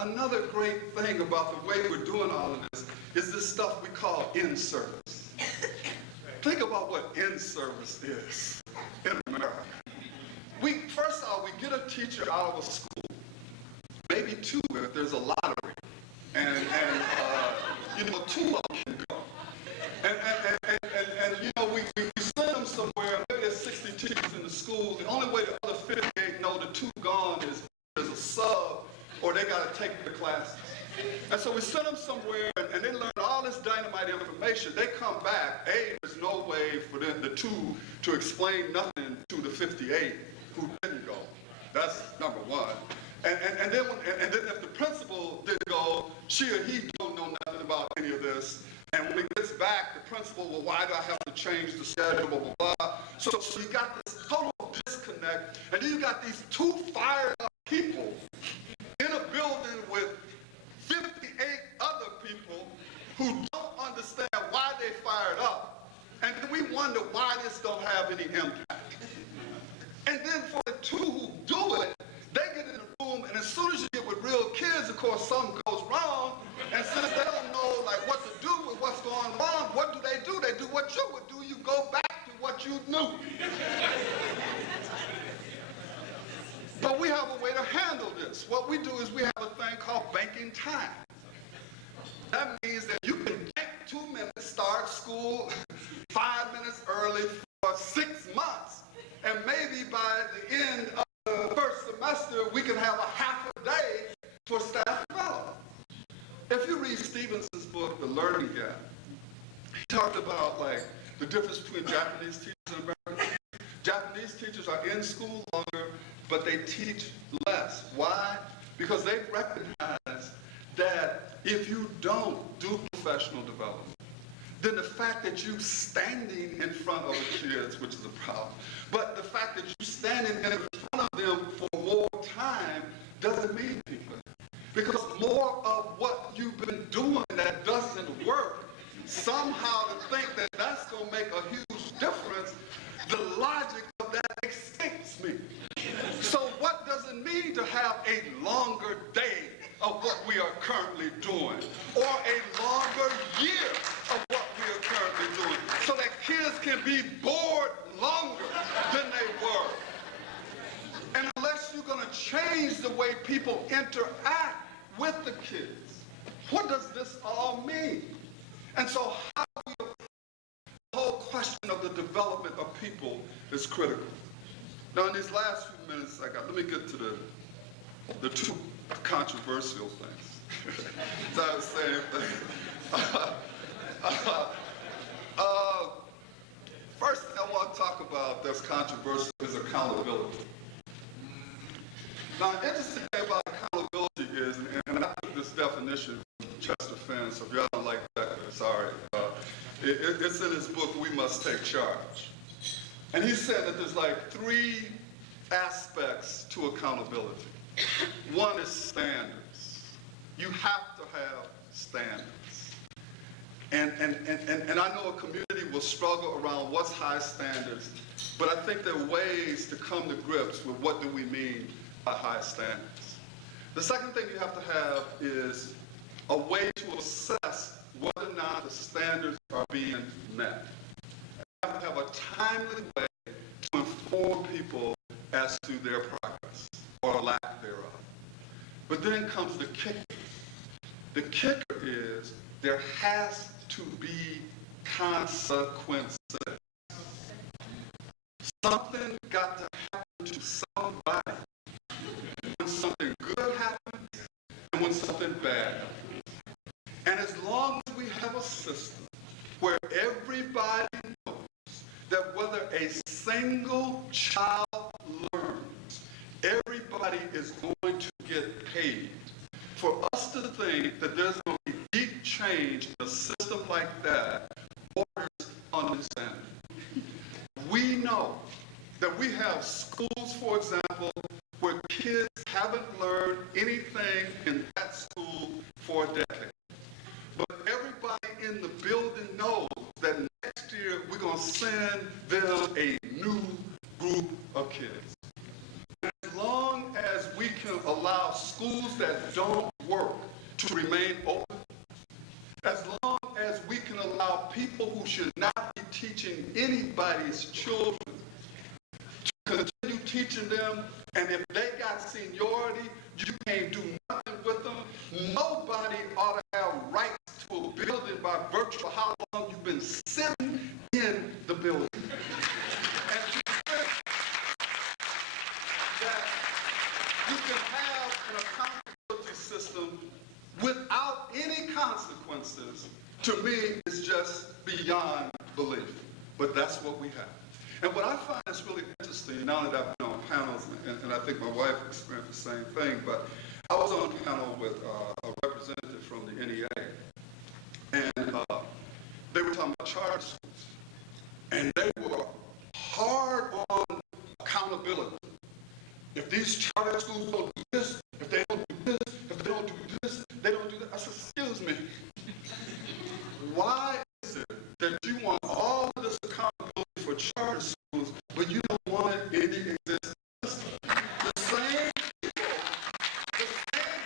another great thing about the way we're doing all of this is this stuff we call in-service. Think about what in-service is in America. First off, we get a teacher out of a school, maybe 2 if there's a lottery, and 2 of them can go. And we send them somewhere, maybe there's 60 teachers in the school, the only way the other 58 know the 2 gone is there's a sub, or they got to take the classes. And so we send them somewhere, and they learn all this dynamite information. They come back, there's no way for them, the 2, to explain nothing to the 58 who didn't go. That's number 1. And then if the principal didn't go, she or he don't know nothing about any of this. And when he gets back, the principal, well, why do I have to change the schedule, blah, blah, blah. So you got this total disconnect, and then you got these 2 fired up people in a building with 58 other people who don't understand why they fired up. And then we wonder why this don't have any impact. And then for the 2 who do it, they get in the room, and as soon as you get with real kids, of course, something goes wrong. And since they don't know what to do with what's going wrong, what do? They do what you would do. You go back to what you knew. But we have a way to handle this. What we do is we have a thing called banking time. That means that you can bank 2 minutes, start school 5 minutes early for 6 months, and maybe by the end of the first semester, we can have a half a day for staff development. If you read Stevenson's book, The Learning Gap, he talked about the difference between Japanese teachers and American. Japanese teachers are in school longer, but they teach less. Why? Because they recognize that if you don't do professional development, than the fact that you standing in front of the kids, which is a problem. But the fact that you standing in front of them for more time doesn't mean anything. Because more of what you've been doing that doesn't work, somehow to think that that's going to make a huge difference, the logic of that escapes me. So what does it mean to have a longer day of what we are currently doing, or a longer year of what we are currently doing, so that kids can be bored longer than they were? And unless you're going to change the way people interact with the kids, what does this all mean? And so how do we approach the whole question of the development of people is critical. Now, in these last few minutes I got, let me get to the two controversial things. So I was saying, first thing I want to talk about that's controversial is accountability. Now, an interesting thing about accountability is, and I took this definition from Chester Finn, so if y'all don't like that, sorry. It's in his book, We Must Take Charge. And he said that there's like 3 aspects to accountability. One is standards. You have to have standards. And I know a community will struggle around what's high standards, but I think there are ways to come to grips with what do we mean by high standards. The second thing you have to have is a way to assess whether or not the standards are being met. You have to have a timely way to inform people as to their progress or lack thereof. But then comes the kicker. The kicker is there has to be consequences. Something got to happen to somebody when something good happens and when something bad happens. And as long as we have a system where everybody knows that whether a single child learns, everybody is going to get paid. For us to think that there's going to be deep change in a system like that borders on insanity. We know that we have schools, for example, where kids haven't learned anything in that school for a decade. But everybody in the building knows that next year we're going to send them a new group of kids. As long as we can allow schools that don't work to remain open, as long as we can allow people who should not be teaching anybody's children to continue teaching them, and if they got seniority, you can't do nothing with them. Nobody ought to have rights to a building by virtue of how long you've been sitting in the building. And to think that you can have an accountability system without any consequences, to me, is just beyond belief. But that's what we have. And what I find is really interesting, now that I've been on panels, and I think my wife experienced the same thing, but I was on a panel with a representative from the NEA, and they were talking about charter schools. And they were hard on accountability. If these charter schools don't do this, if they don't do this, if they don't do this, they don't do that. I said, excuse me, why is it that you want all of this accountability for charter schools, but you don't want it in the existing system? The same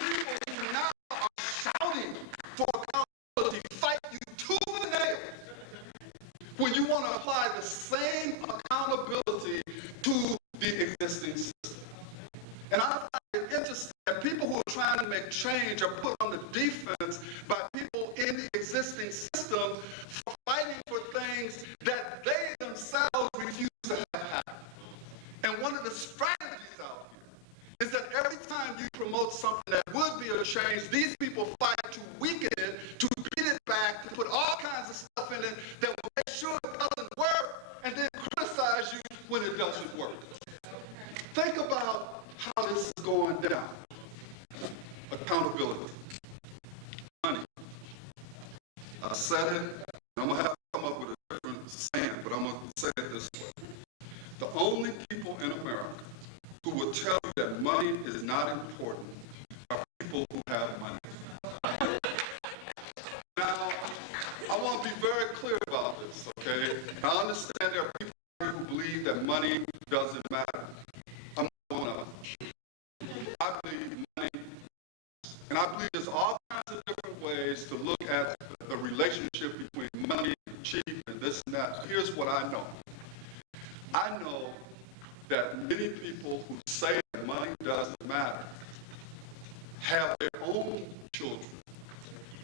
people who now are shouting for accountability fight you tooth and nail when you want to apply the same accountability to the existing system. And I find it interesting that people who are trying to make change are put on the defense by people in the existing system for fighting for things that they themselves refuse to have happen. And one of the strategies out here is that every time you promote something that would be a change, these people fight to weaken it, to beat it back, to put all kinds of stuff in it that will make sure it doesn't work, and then criticize you when it doesn't work. Think about how this is going down. Accountability. Money. I said it, I'm going to have to come up with a different saying, but I'm going to say it this way. The only people in America who will tell you that money is not important are people who have money. Now, I want to be very clear about this, okay? I understand there are people who believe that money doesn't matter. I'm not one of them. I believe money, and I believe there's all kinds of different ways to look at the relationship between money and achievement, this and that. Here's what I know. I know that many people who say that money doesn't matter have their own children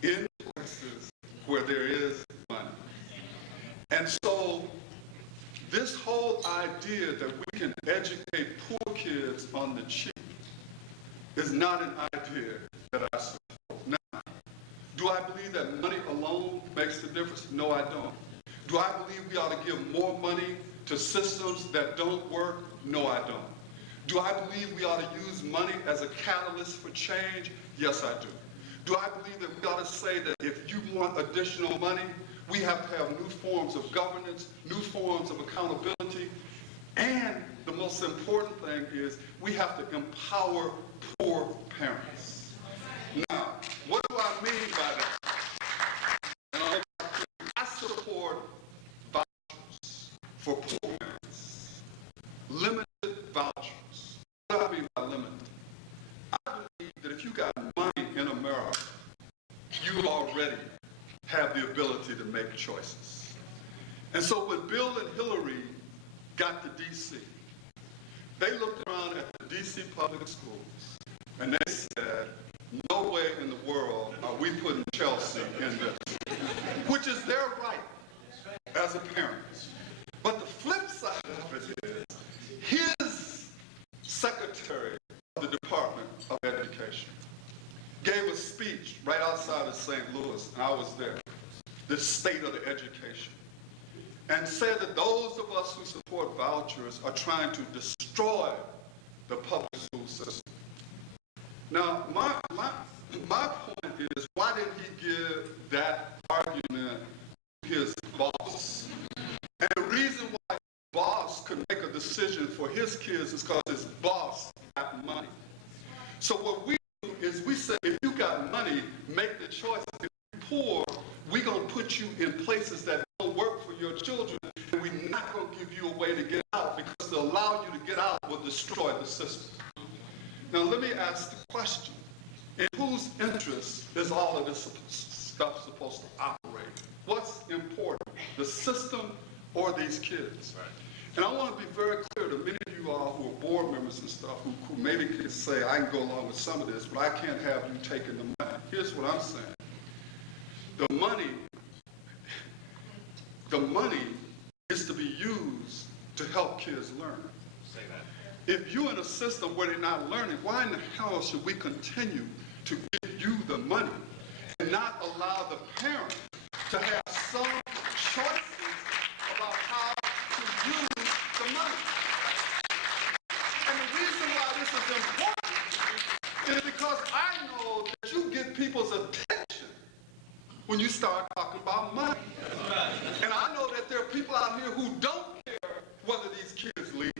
in places where there is money. And so this whole idea that we can educate poor kids on the cheap is not an idea that I support. Now, do I believe that money alone makes the difference? No, I don't. Do I believe we ought to give more money to systems that don't work? No, I don't. Do I believe we ought to use money as a catalyst for change? Yes, I do. Do I believe that we ought to say that if you want additional money, we have to have new forms of governance, new forms of accountability, and the most important thing is we have to empower poor parents. Now, what do I mean by that? And I support vouchers for poor parents. Limited vouchers. What do I mean by limited? I believe that if you got money in America, you already have the ability to make choices. And so when Bill and Hillary got to D.C., they looked around at the D.C. public schools and they said, no way in the world are we putting Chelsea in this, which is their right as a parent. But the flip side of it is, his secretary of the Department of Education gave a speech right outside of St. Louis, and I was there, the state of the education, and said that those of us who support vouchers are trying to destroy the public school system. Now, my point is, why didn't he give that argument to his boss? And the reason why his boss could make a decision for his kids is because his boss got money. So what we do is we say, if you got money, make the choice. If you're poor, we're going to put you in places that don't work for your children, and we're not going to give you a way to get out, because to allow you to get out will destroy the system. Now let me ask the question, in whose interest is all of this stuff supposed to operate? What's important, the system or these kids? Right. And I want to be very clear to many of you all who are board members and stuff, who maybe can say, I can go along with some of this, but I can't have you taking the money. Here's what I'm saying. The money is to be used to help kids learn. Say that. If you're in a system where they're not learning, why in the hell should we continue to give you the money and not allow the parent to have some choices about how to use the money? And the reason why this is important is because I know that you get people's attention when you start talking about money. And I know that there are people out here who don't care whether these kids leave,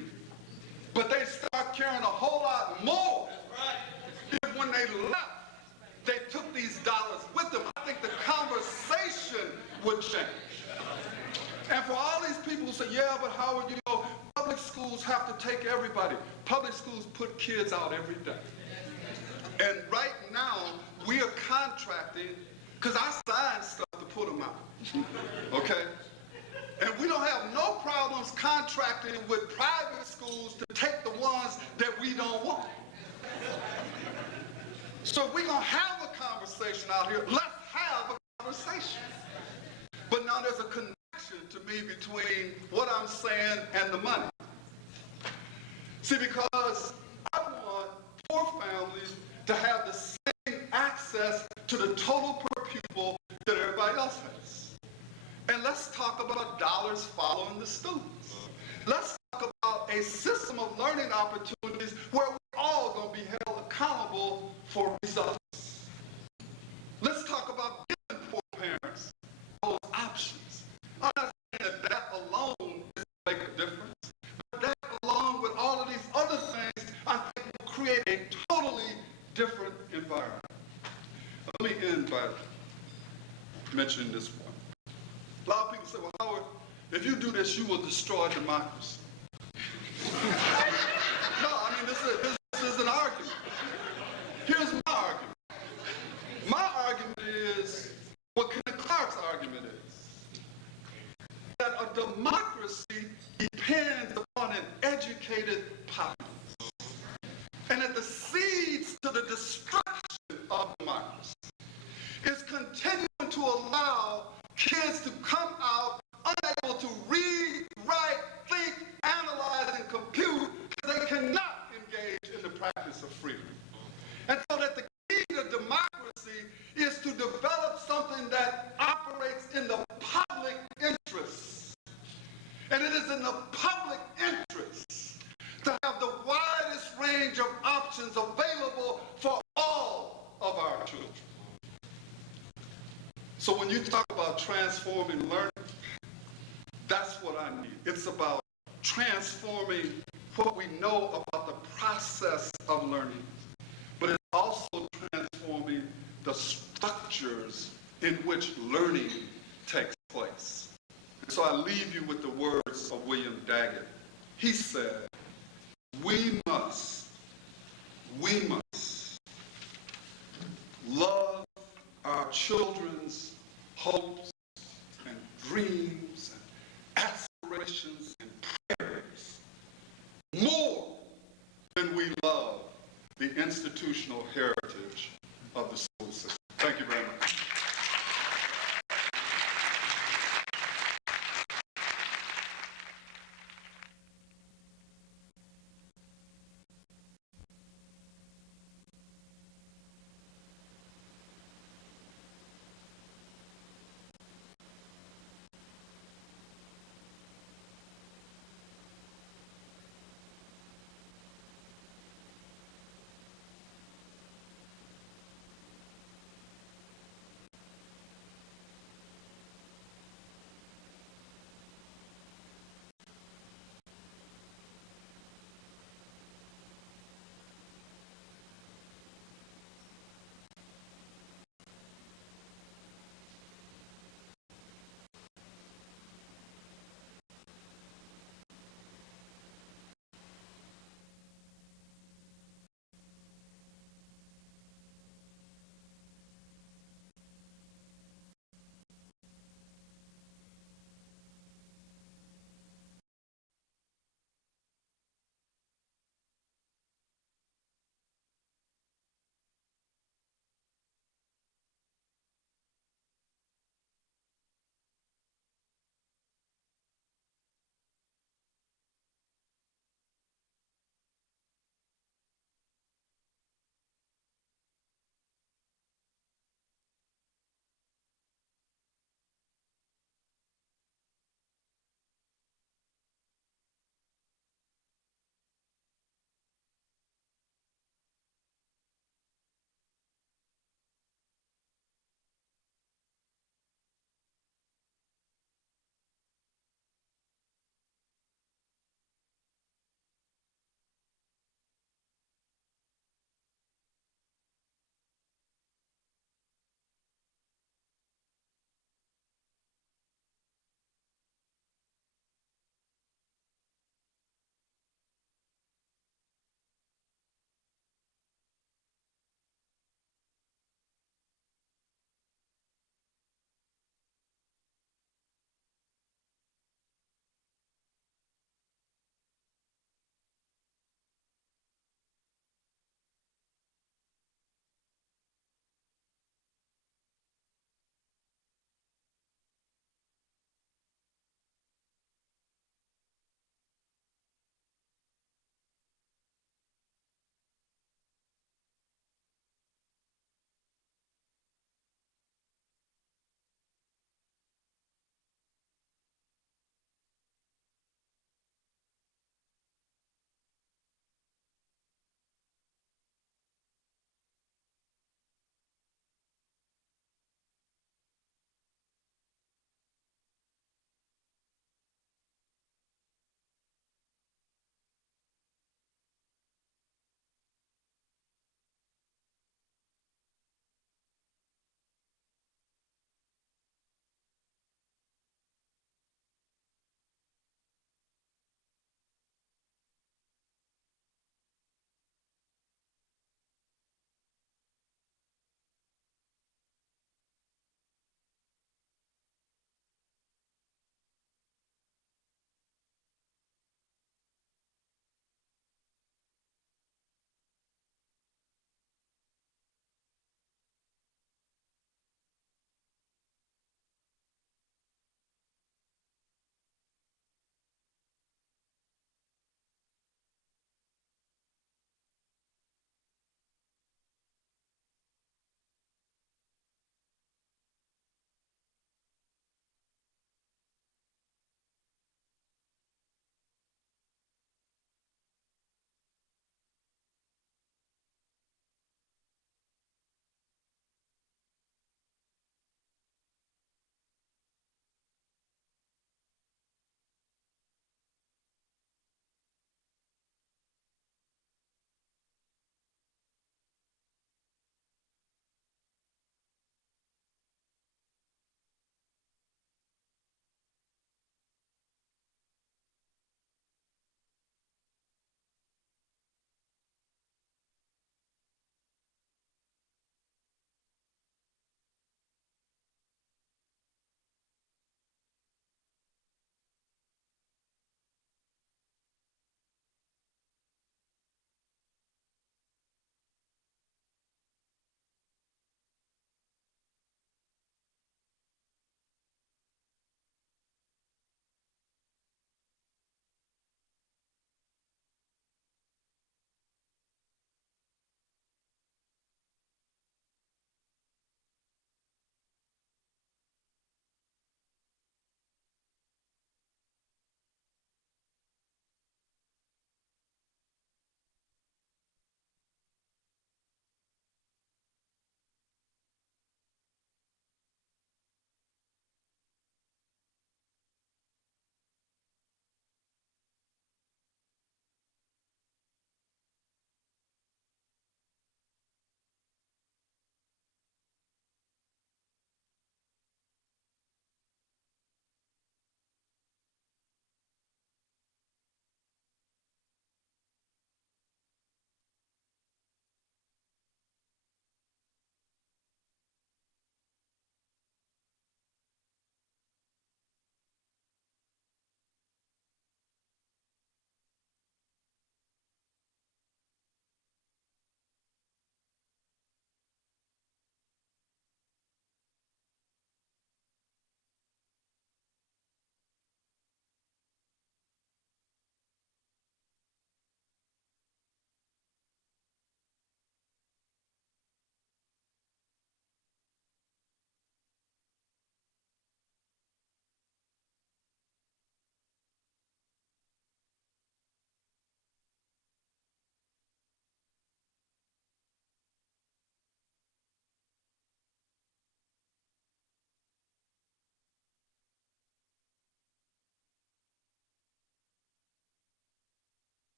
but they start caring a whole lot more if when they left, they took these dollars with them. I think the conversation would change. And for all these people who say, yeah, but Howard, you know, public schools have to take everybody. Public schools put kids out every day. And right now, we are contracting, because I signed stuff to put them out. Okay? And we don't have no problems contracting with private schools to take the ones that we don't want. So if we're going to have a conversation out here, let's have a conversation. But now there's a connection to me between what I'm saying and the money. See, because I want poor families to have the same access to the total per pupil that everybody else has. And let's talk about dollars following the students. Let's talk about a system of learning opportunities where we're all going to be held accountable for results. Let's talk about giving poor parents those options. end by mentioning this point. A lot of people say, well, Howard, if you do this, you will destroy democracy. No, I mean, this is an argument. Here's my argument. My argument is what Kenneth Clark's argument is. That a democracy depends upon an educated populace. And that the seeds to the destruction of democracy is continuing to allow kids to come out unable to read, write, think, analyze, and compute because they cannot engage in the practice of freedom. And so that the key to democracy is to develop something that operates in the public interest. And it is in the public interest to have the widest range of options available for all of our children. So when you talk about transforming learning, that's what I need. It's about transforming what we know about the process of learning, but it's also transforming the structures in which learning takes place. And so I leave you with the words of William Daggett. He said, we must love our children's hopes and dreams and aspirations and prayers more than we love the institutional heritage of the school system. Thank you very much.